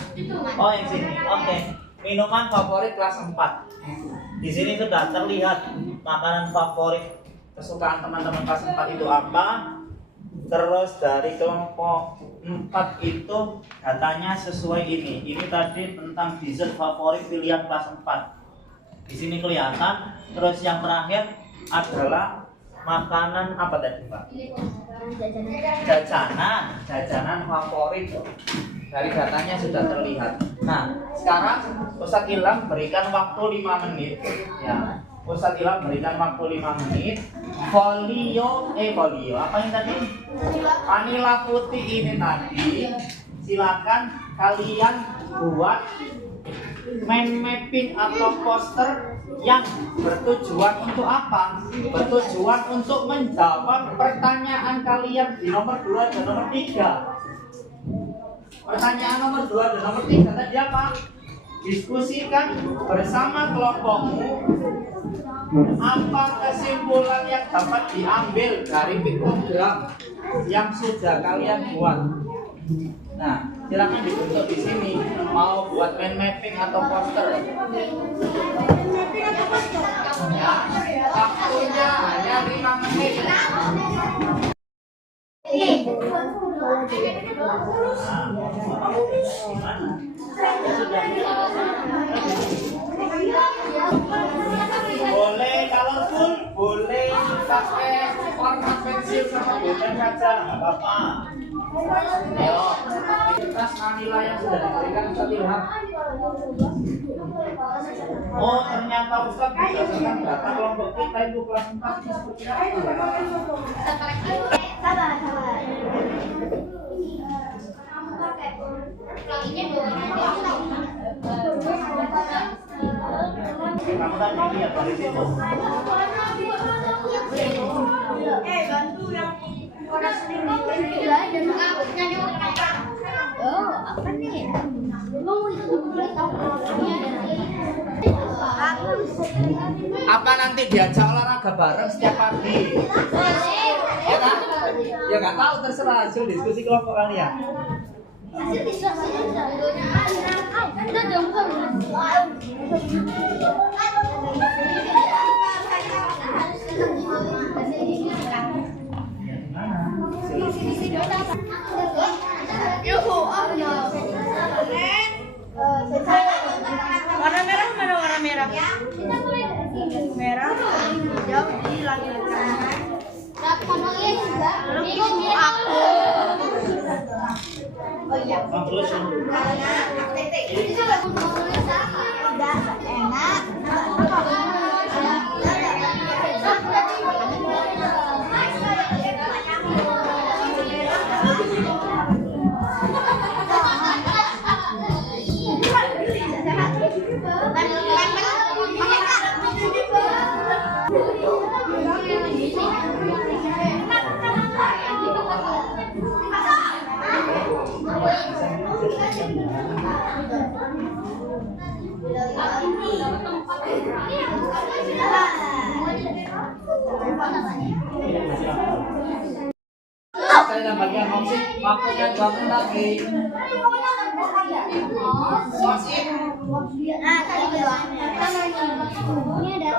Oh, yang sini. Oke. Minuman favorit kelas 4. Di sini sudah terlihat makanan favorit kesukaan teman-teman kelas 4 itu apa. Terus dari kelompok 4 itu datanya sesuai ini. Ini tadi tentang dessert favorit pilihan kelas 4. Di sini kelihatan. Terus yang terakhir adalah makanan apa tadi, Pak? Jajanan favorit. Dari datanya sudah terlihat. Nah, sekarang Ustadz Ilham berikan waktu 5 menit ya. Ustadz Ilham berikan waktu 5 menit. Folio apa yang tadi? Vanila putih ini tadi. Silakan kalian buat mind mapping atau poster yang bertujuan untuk apa? Bertujuan untuk menjawab pertanyaan kalian di nomor 2 dan nomor 3. Pertanyaan nomor 2 dan nomor 3 tadi apa? Diskusikan bersama kelompokmu Apa kesimpulan yang dapat diambil dari piktogram yang sudah kalian buat? Nah, silakan dibentuk di sini. Mau buat mind mapping atau poster? Ya, waktunya hanya 5 menit. Boleh colorful, boleh pakai warna pensil sama pulpen saja, nggak apa-apa. Ayo, kertas manila yang sudah diberikan Ustaz Ilham. Oh, ternyata Ustaz berdasarkan data kelompok kita itu kelas 4 ini seperti apa? Sabar. Kamu kan lihat dari situ. Bantu yang Oh, apa nih? Apa nanti diajak olahraga bareng setiap pagi? Ya kan? Ya nggak tahu, terserah hasil diskusi kelompok kalian. warna merah mana warna merah? Merah, hijau di laki-laki. Oh iya. Conclusion. Saya bagian opsi, waktunya 2 menit lagi. Masih? Ini ada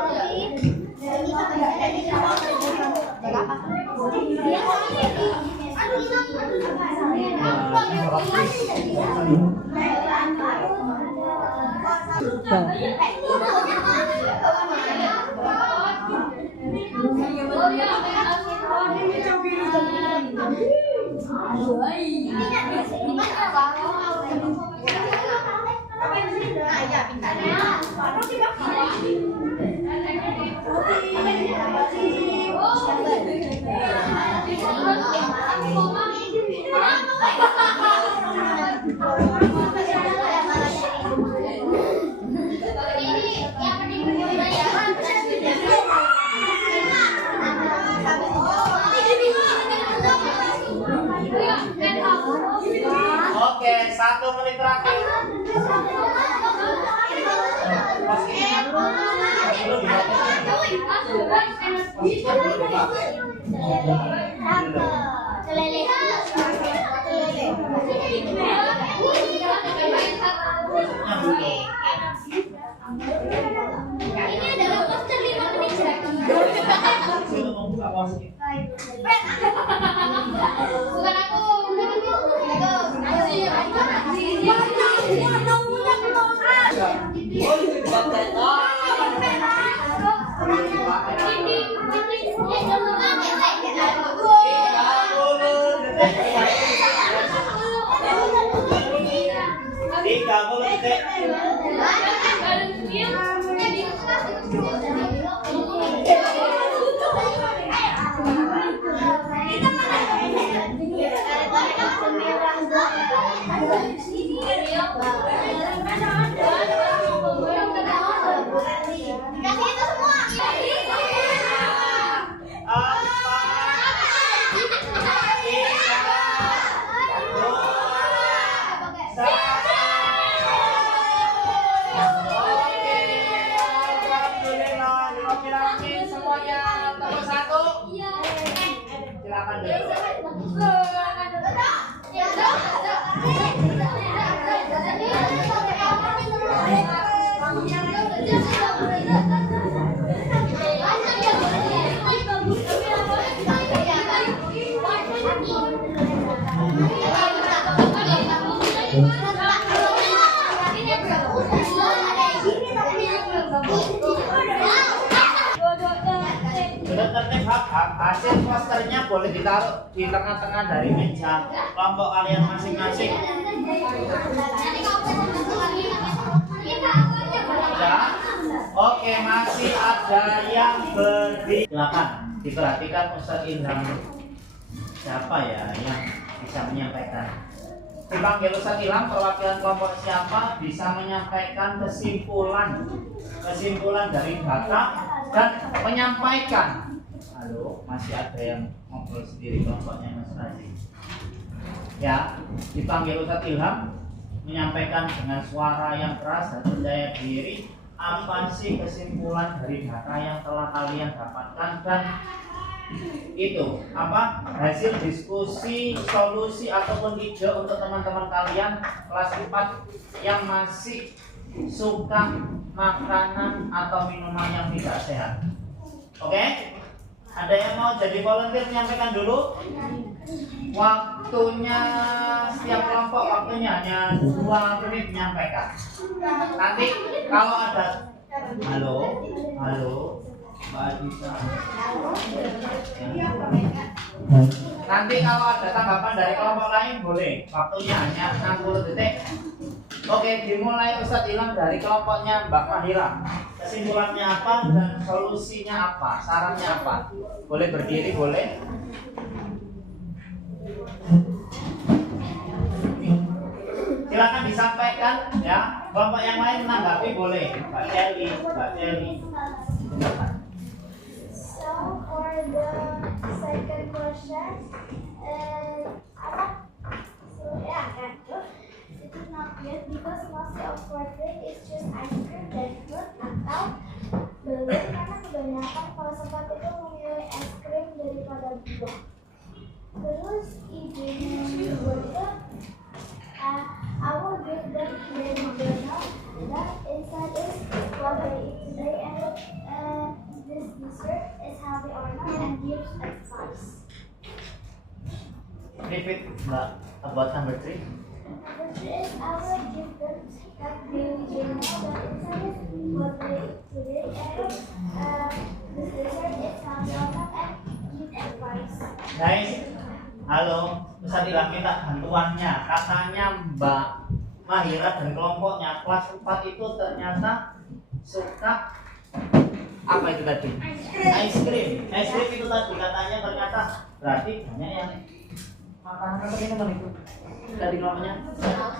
Oke, 1 menit terakhir. Ini adalah poster 5 menit bukan aku. bilangin semuanya nomor 1. Silakan dulu. Sudah tertib hasil posternya boleh ditaruh di tengah-tengah dari meja kelompok kalian masing-masing. Ya. Oke, masih ada yang berdiri. Silakan diperhatikan Ustadz Ilham. Siapa ya yang bisa menyampaikan? Dipanggil Ustadz Ilham, perwakilan kelompok siapa bisa menyampaikan kesimpulan dari data dan menyampaikan. Halo, masih ada yang ngobrol sendiri kelompoknya Mas Razi. Ya, dipanggil Ustadz Ilham menyampaikan dengan suara yang keras dan percaya diri apa sih kesimpulan dari data yang telah kalian dapatkan dan itu apa hasil diskusi, solusi ataupun ide untuk teman-teman kalian kelas 4 yang masih suka makanan atau minuman yang tidak sehat. Oke? Ada yang mau jadi volunteer menyampaikan dulu? Waktunya setiap kelompok waktunya hanya 2 menit menyampaikan. Nanti kalau ada halo Mbak Adisa. Nanti kalau ada tanggapan dari kelompok lain boleh. Waktunya hanya 60 detik. Oke, dimulai Ustadz Ilham dari kelompoknya Mbak Mahira. Kesimpulannya apa dan solusinya apa? Sarannya apa? Boleh berdiri, boleh. Silakan disampaikan ya. Kelompok yang lain menanggapi boleh. Mbak Eli. So for the second question, it is not good because most of our drink is just ice cream dan fruit atau belum karena kebanyakan kalau sempat itu memilih es krim daripada buah. Terus idenya kedua itu I will give them their journal that inside is what they eat today and this dessert is healthy or not and gives advice. Repeat Mbak about number 3. Number 3 is I will give them that daily journal that inside is what they eat today and this dessert is healthy or not and give advice. Guys, halo, Ustadz Ilham minta bantuannya. Katanya Mbak Mahira dan kelompoknya kelas 4 itu ternyata suka apa itu tadi? Ice cream. Ice cream itu tadi katanya ternyata berarti banyak yang makanan atau minuman itu dari kelompoknya.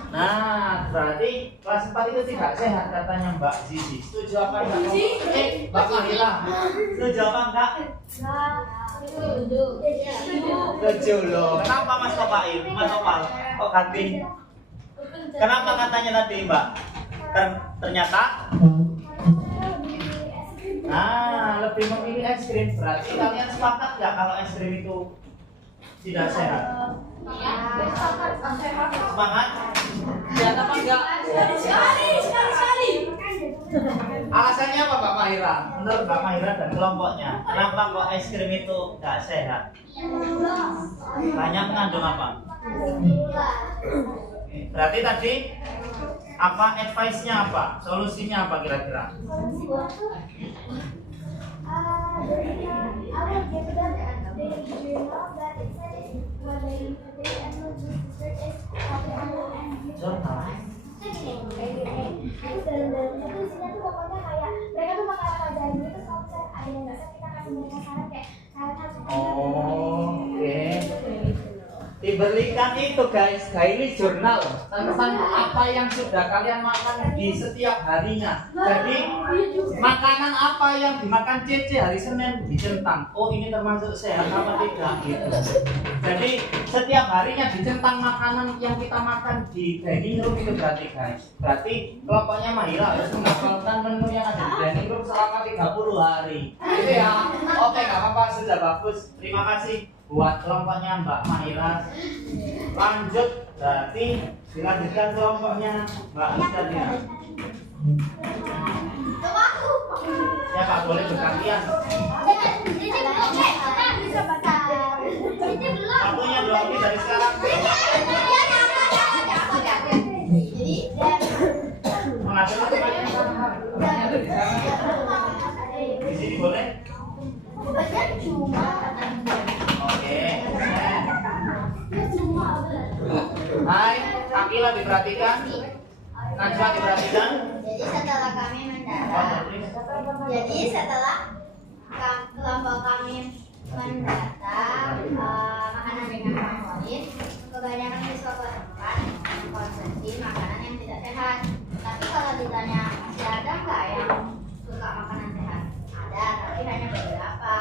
Nah, berarti kelas 4 itu tidak sehat katanya Mbak Zizi. Setuju apa enggak? Mbak Mahira. Setuju apa enggak? Setuju loh. Kenapa Mas Topail? Mas Topal kok ganti? Kenapa katanya tadi Mbak? Ternyata lebih memilih es krim. Berarti kalian sepakat nggak kalau es krim itu tidak sehat? Semangat? Sehat apa enggak? Sekali. Alasannya apa Mbak Mahira? Menurut Mbak Mahira dan kelompoknya, kenapa kok es krim itu nggak sehat? Banyak mengandung apa? Berarti tadi apa advice-nya apa? Solusinya apa kira-kira? Jurnal. Oke. diberikan itu guys, daily journal tentang apa yang sudah kalian makan di setiap harinya. Jadi makanan apa yang dimakan Cece hari Senin dicentang. Oh ini termasuk sehat apa tidak gitu. Jadi setiap harinya dicentang makanan yang kita makan di dining room itu berarti guys. Berarti kelompoknya Mahira harus menghafalkan menu yang ada di dining room selama 30 hari. Itu ya. Oke, nggak apa-apa, sudah bagus. Terima kasih buat kelompoknya Mbak Mahira. Lanjut, berarti dilanjutkan kelompoknya Mbak Askadina. Ya Pak, boleh bergantian. Waktunya 2 menit dari sekarang. Mengatur temannya sama. Temannya ada di sana. Di sini boleh? Oke. Hai, Akila diperhatikan. Najwa diperhatikan. Jadi setelah kelompok kami mendata makanan dengan favorit, kebanyakan siswa kelas 4 mengkonsumsi makanan yang tidak sehat. Tapi kalau ditanya masih ada nggak yang suka makanan sehat? Ada, tapi hanya beberapa.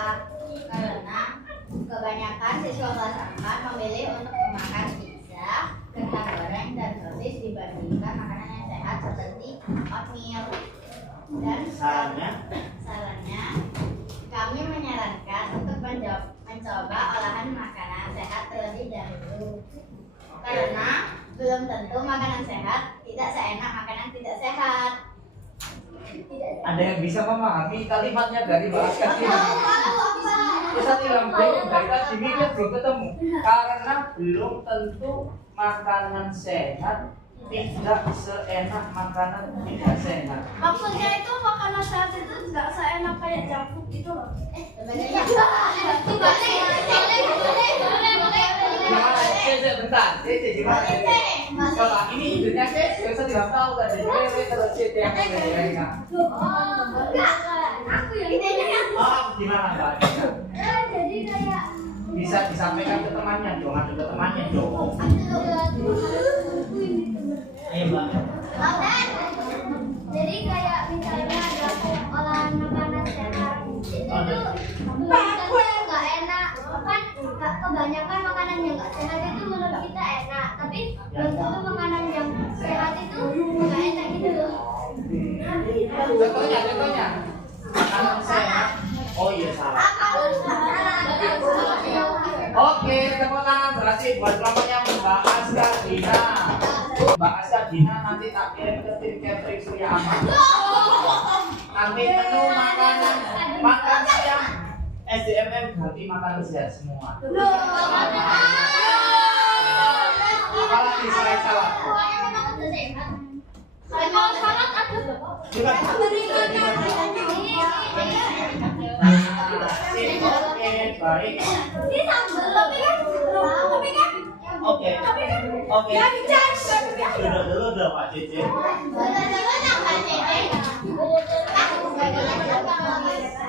Karena kebanyakan siswa kelas 4 memilih untuk memakan pizza, kentang goreng, dan sosis dibandingkan makanan yang sehat seperti oatmeal. Dan sarannya, kami menyarankan untuk mencoba olahan makanan sehat terlebih dahulu. Karena belum tentu makanan sehat tidak seenak makanan tidak sehat. Ada yang bisa memahami kalimatnya dari Mbak Askadina? Bisa dilambung dari tadi mikir belum ketemu. Karena belum tentu makanan sehat tidak seenak makanan tidak sehat. Maksudnya itu makanan sehat itu nggak seenak kayak junk food gitu loh. Gimana? Cece, bentar. Cece, gimana? Cece? Coba, ini idenya Cece, saya tidak tahu tadi. Kalau Cece yang menjadikan. Aku yang idenya. Oh, gimana Mbak? Jadi kayak Bisa disampaikan ke temannya dong, ada ke temannya dong. Ayo Mbak. jadi kayak misalnya ada olahan makanan sehat itu tuh nggak enak kan kebanyakan makanan yang nggak sehat itu menurut kita enak tapi belum tentu makanan yang sehat itu nggak enak gitu loh. Contohnya. Makanan sehat. Oh iya salah. Oke, tepuk tangan berarti buat kelompoknya Mbak Askadina. Mbak Askadina nanti tak kirim ke tim catering Surya Aman. Nanti menu makanan makan siang SDMM ganti makanan sehat semua. Apalagi selain salad? Kalau salad ada Oke, baik. ini sambal tapi kan Oke. Dulu dong Pak Cece.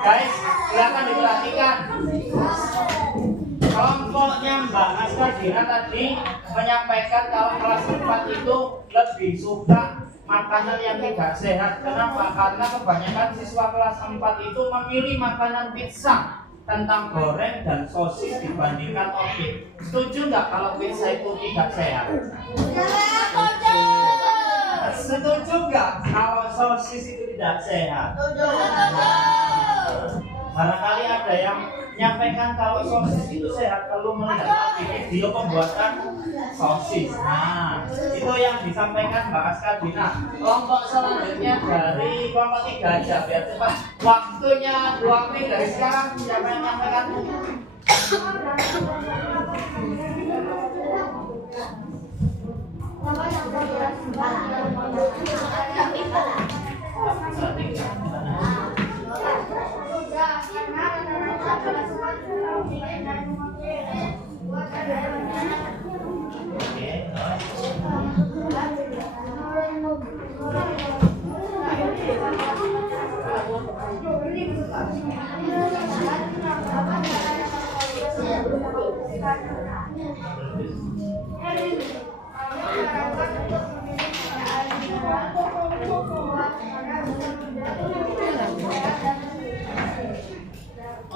Guys, silakan diperhatikan. Kelompoknya Mbak Askadina tadi menyampaikan kalau kelas 4 itu lebih suka makanan yang tidak sehat. Kenapa? Karena kebanyakan siswa kelas 4 itu memilih makanan pizza, kentang goreng dan sosis dibandingkan oatmeal. Setuju nggak kalau pizza itu tidak sehat? Setuju nggak kalau sosis itu tidak sehat? Barangkali ada yang menyampaikan kalau sosis itu sehat kalau melihat video pembuatan sosis. Nah, itu yang disampaikan Mbak Askadina. Kelompok selanjutnya dari kelompok 3 aja biar cepat. Waktunya 2 menit dari sekarang. Siapa yang menyampaikan?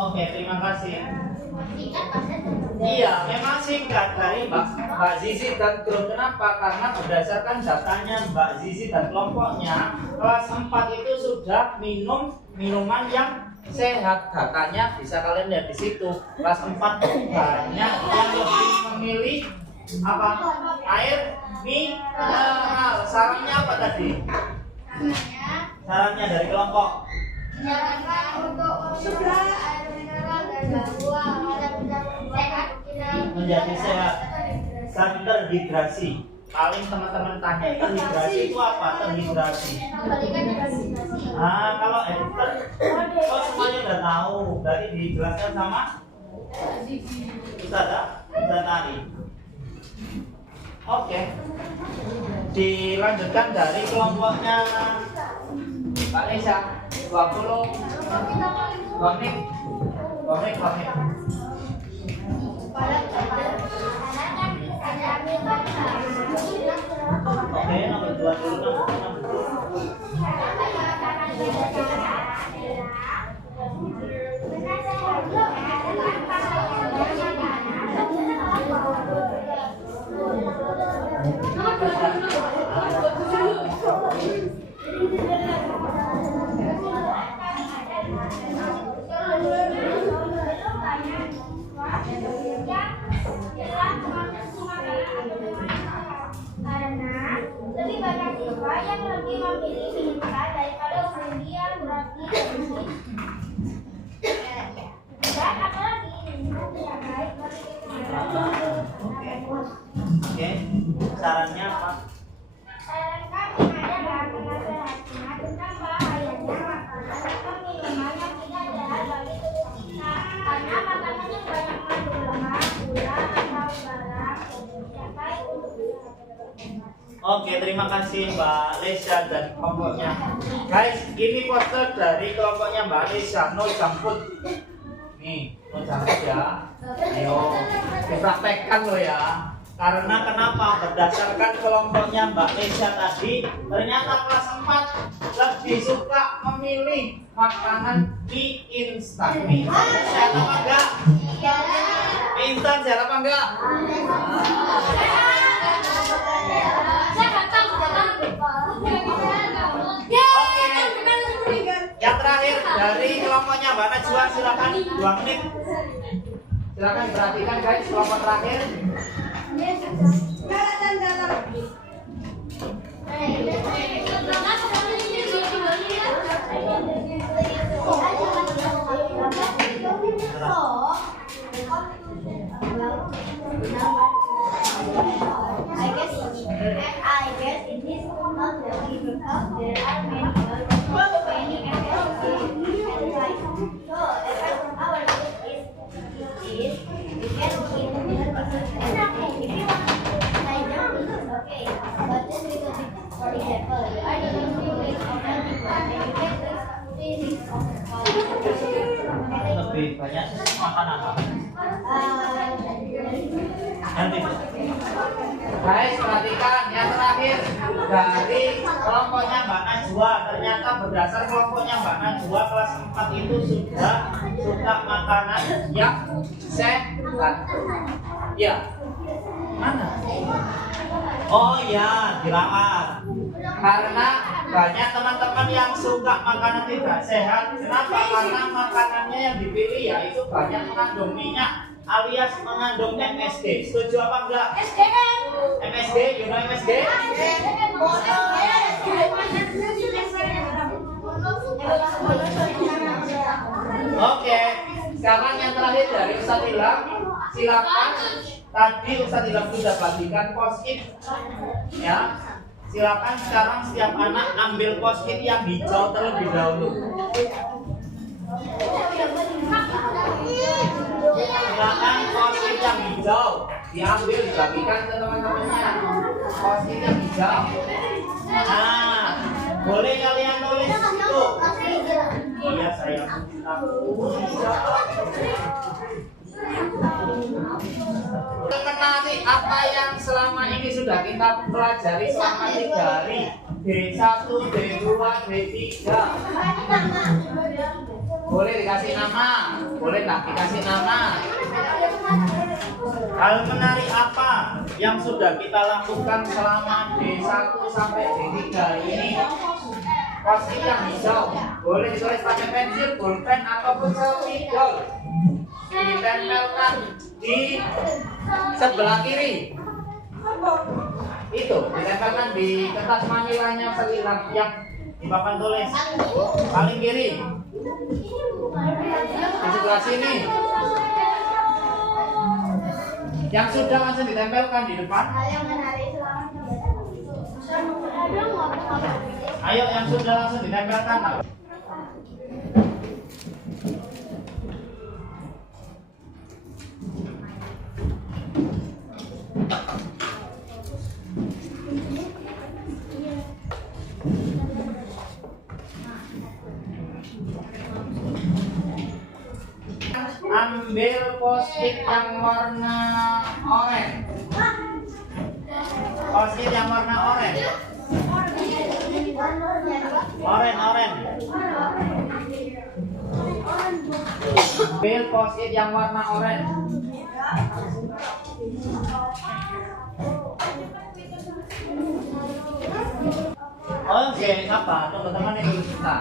Oke, terima kasih. Iya, memang singkat dari Mbak Zizi dan grup. Kenapa? Karena berdasarkan datanya Mbak Zizi dan kelompoknya, kelas 4 itu sudah minum minuman yang sehat. Datanya bisa kalian lihat di situ. Kelas 4 banyak yang lebih memilih apa? Air mineral. Sarannya apa tadi? Sarannya dari kelompok. Menyarankan untuk mengonsumsi air mineral dan buah sehat Menjadi sehat. Dan terhidrasi. Paling teman-teman tanya terhidrasi itu apa? Terhidrasi. Kalau kok semuanya udah tahu, berarti dijelaskan sama Ustazah Tari. Oke. Dilanjutkan dari kelompoknya Pak Lisa. 20 menit. Oke, nomor 26. Karena lebih banyak siswa yang lebih memilih minuman daripada kemudian berarti dan apalagi minuman yang baik bagi kesehatan. Oke. Sarannya apa? Saran kami adalah menasehatinya tentang bahayanya makanan atau minuman yang tidak sehat bagi tubuh kita. Karena makanan yang banyak mengandung lemak, gula, atau garam tidak baik untuk kesehatan. Oke, terima kasih Mbak Lesa dan kelompoknya. Guys, ini poster dari kelompoknya Mbak Lesa, no junk food. Nih, no junk food ya. Ayo, dipraktekkan lo ya. Karena kenapa? Berdasarkan kelompoknya Mbak Lesa tadi, ternyata kelas 4 lebih suka memilih makanan mie instan. Mie instan sehat apa enggak? Mie instan sehat apa enggak? Yang terakhir dari kelompoknya Mbak Najwa, silakan 2 menit. Silakan perhatikan guys, kelompok terakhir. I guess it is not very because there are many activities and like so effect on our food is we can eat if you want I don't eat okay but just little bit for example I don't know you eat organic and you get this feelings of Lebih banyak makan apa? Nanti. Guys, perhatikan yang terakhir dari kelompoknya Mbak Najwa. Ternyata berdasar kelompoknya Mbak Najwa kelas 4 itu sudah suka makanan yang sehat. Ya, mana? Oh ya, dirawat. Karena banyak teman-teman yang suka makanan tidak sehat. Kenapa? Karena makanannya yang dipilih yaitu banyak mengandung minyak alias mengandung MSG. Setuju apa enggak? MSG, you know MSG? Oke, sekarang yang terakhir dari Ustadz Ilham, silakan. Tadi Ustadz Ilham sudah bagikan post-it, ya. Silakan sekarang setiap anak ambil post-it yang hijau terlebih dahulu. Silakan post-it yang hijau diambil dibagikan ke teman-temannya. Post-it yang hijau. Nah, boleh kalian tulis itu. Iya saya. apa yang selama ini sudah kita pelajari selama 3 hari? D1, D2, D3. Boleh dikasih nama? Boleh tak dikasih nama? Hal menarik apa yang sudah kita lakukan selama D1 sampai D3 ini? Post-it yang hijau boleh ditulis pakai pensil, pulpen ataupun spidol. Ditempelkan di sebelah kiri. Itu ditempelkan di kertas manilanya sekilas yang di papan tulis paling kiri. Di sebelah sini. Yang sudah langsung ditempelkan di depan. Hal yang menarik selama Ayo yang sudah langsung ditempelkan. Ambil post-it yang warna oranye. Post-it yang warna oranye. Oranye. Ambil post-it yang warna oranye. Oke, apa? Teman-teman yang dulu kita.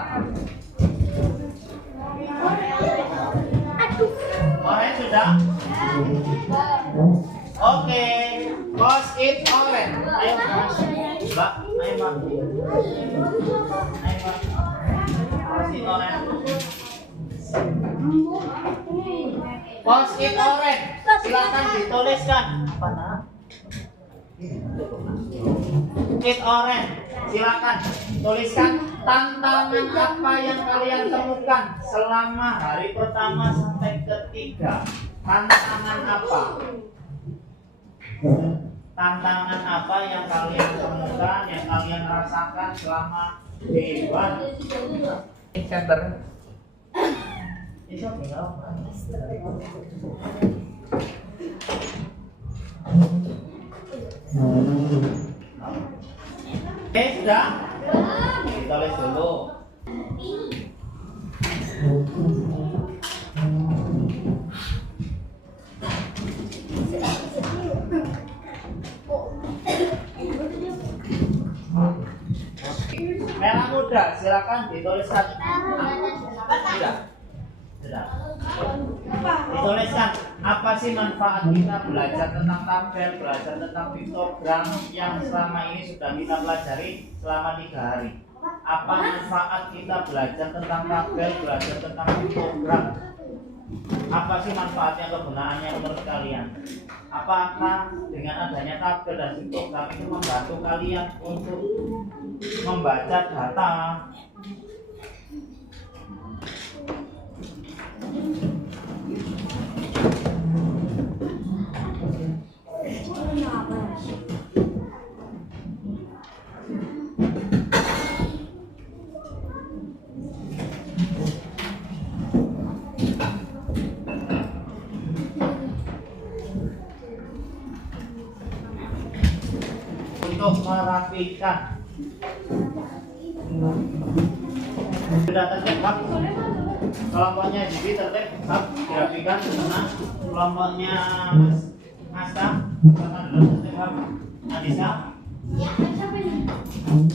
Oranye sudah? Oke, post-it oranye. Ayo, Mbak. Ayo, Mbak. Post-it oranye. Post-it oranye. Silakan dituliskan. Apa nak? Post-it oranye. Silakan tuliskan tantangan apa yang kalian temukan selama hari pertama sampai ketiga. Tantangan apa? Tantangan apa yang kalian temukan, yang kalian rasakan selama D1? Center. Sudah? Kita tulis dulu. Merah muda, silakan dituliskan. Sudah. Dituliskan apa sih manfaat kita belajar tentang tabel, belajar tentang piktogram yang selama ini sudah kita pelajari selama 3 hari. Apa manfaat kita belajar tentang tabel, belajar tentang piktogram? Apa sih manfaatnya, kegunaannya menurut kalian? Apakah dengan adanya tabel dan piktogram itu membantu kalian untuk membaca data? Untuk merapikan. Sudah tertib, Pak? Kelompoknya jadi tertib, Pak? Dirapikan ke sana. Kelompoknya Mas Asta, silakan dulu tertib, Pak. Adisa,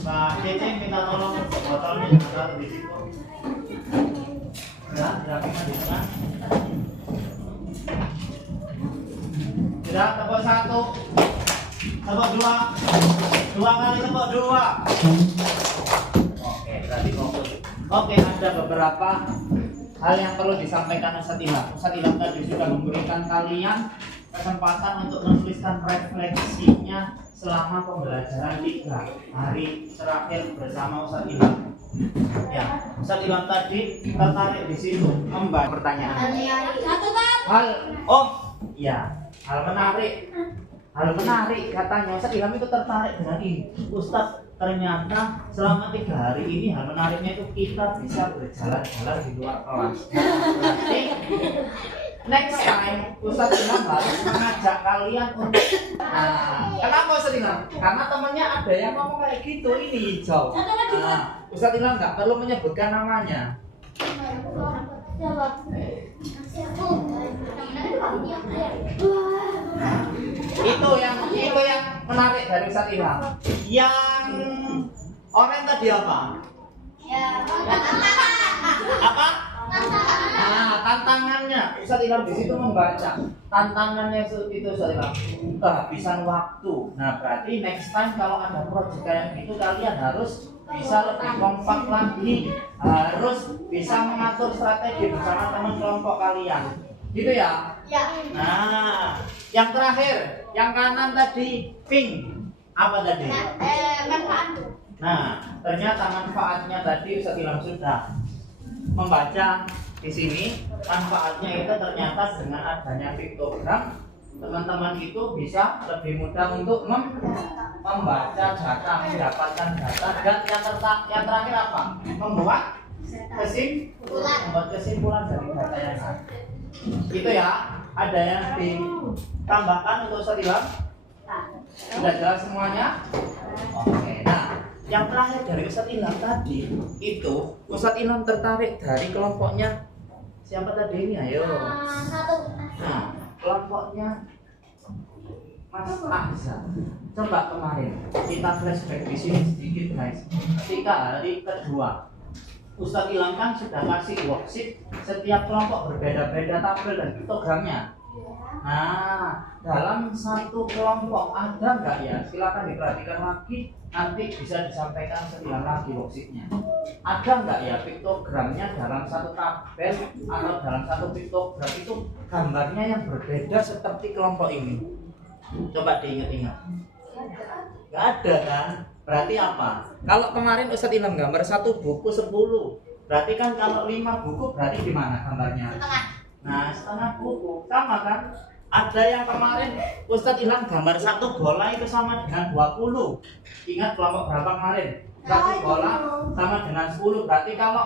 Pak Cece minta tolong botolnya taruh di situ. Sudah dirapikan di sana. Sudah, tepuk 1. Tepuk 2. 2 kali tepuk 2. Oke, berarti fokus. Oke, ada beberapa hal yang perlu disampaikan Ustaz Ilham. Ustaz Ilham tadi sudah memberikan kalian kesempatan untuk menuliskan refleksinya selama pembelajaran 3 hari terakhir bersama Ustaz Ilham. Ya, Ustaz Ilham tadi tertarik di situ membahas pertanyaan. Hal menarik katanya Ustaz Ilham itu tertarik dengan ini. Ustaz, ternyata selama 3 hari ini hal menariknya itu kita bisa berjalan-jalan di luar kelas. Berarti next time Ustadz Ilham harus mengajak kalian untuk kenapa Ustadz Ilham? Karena temennya ada yang ngomong kayak gitu, ini hijau. Ustadz Ilham nggak perlu menyebutkan namanya. Itu yang menarik dari Ustadz Ilham. Yang oranye tadi apa? Ya, Apa? Tantangannya Ustadz Ilham di situ membaca. Tantangannya itu Ustadz Ilham kehabisan waktu. Nah, berarti next time kalau ada proyek kayak gitu kalian harus bisa lebih kompak lagi, harus bisa mengatur strategi bersama teman kelompok kalian. Gitu ya? ya. Nah, yang terakhir, yang kanan tadi pink. Apa tadi? Manfaat. Nah, ternyata manfaatnya tadi Ustadz Ilham sudah membaca di sini. Manfaatnya itu ternyata dengan adanya piktogram, teman-teman itu bisa lebih mudah untuk membaca data, mendapatkan data, dan yang terakhir apa? Membuat kesimpulan dari data yang ada. Itu ya. Ada yang ditambahkan untuk Ustadz Ilham? Sudah jelas semuanya? Oke. Nah, yang terakhir dari Ustadz Ilham tadi itu Ustadz Ilham tertarik dari kelompoknya siapa tadi ini? Ayo. Nah, kelompoknya Mas Ahza. Coba kemarin kita flashback di sini sedikit guys. Ketika hari kedua Ustadz Ilham kan sudah kasih worksheet, setiap kelompok berbeda-beda tabel dan piktogramnya. Nah, dalam satu kelompok ada nggak ya? Silakan diperhatikan lagi, nanti bisa disampaikan sekalian lagi worksheetnya. Ada nggak ya piktogramnya dalam satu tabel atau dalam satu piktogram itu gambarnya yang berbeda seperti kelompok ini? Coba diingat-ingat. Nggak ada kan? Berarti apa? Kalau kemarin Ustadz Ilham gambar satu buku 10, berarti kan kalau 5 buku berarti gimana gambarnya? Nah, setengah buku sama kan? Ada yang kemarin Ustadz Ilham gambar satu bola itu sama dengan 20. Ingat kelompok berapa kemarin? Satu bola sama dengan 10. Berarti kalau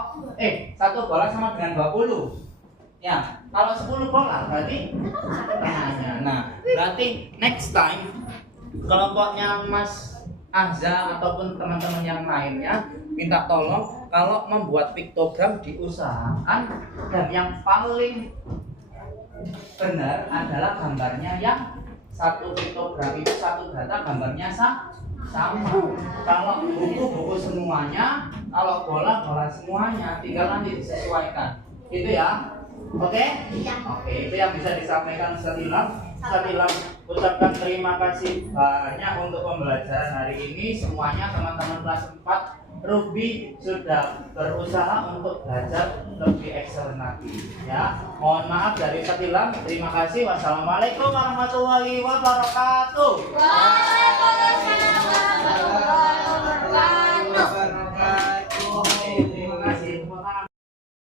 satu bola sama dengan 20. Ya, kalau 10 bola berarti nah, berarti next time kelompoknya Mas Ahza ataupun teman-teman yang lainnya minta tolong kalau membuat piktogram diusahakan dan yang paling benar adalah gambarnya yang satu piktogram itu satu data gambarnya sama. Kalau buku semuanya, kalau bola semuanya, tinggal nanti disesuaikan. Itu ya. Oke? Oke, itu yang bisa disampaikan Ustadz Ilham. Ustadz Ilham ucapkan terima kasih banyak untuk pembelajaran hari ini. Semuanya teman-teman kelas 4 Ruby sudah berusaha untuk belajar lebih excellent lagi. Ya, mohon maaf dari Ustadz Ilham. Terima kasih. Wassalamualaikum warahmatullahi wabarakatuh. Waalaikumsalam.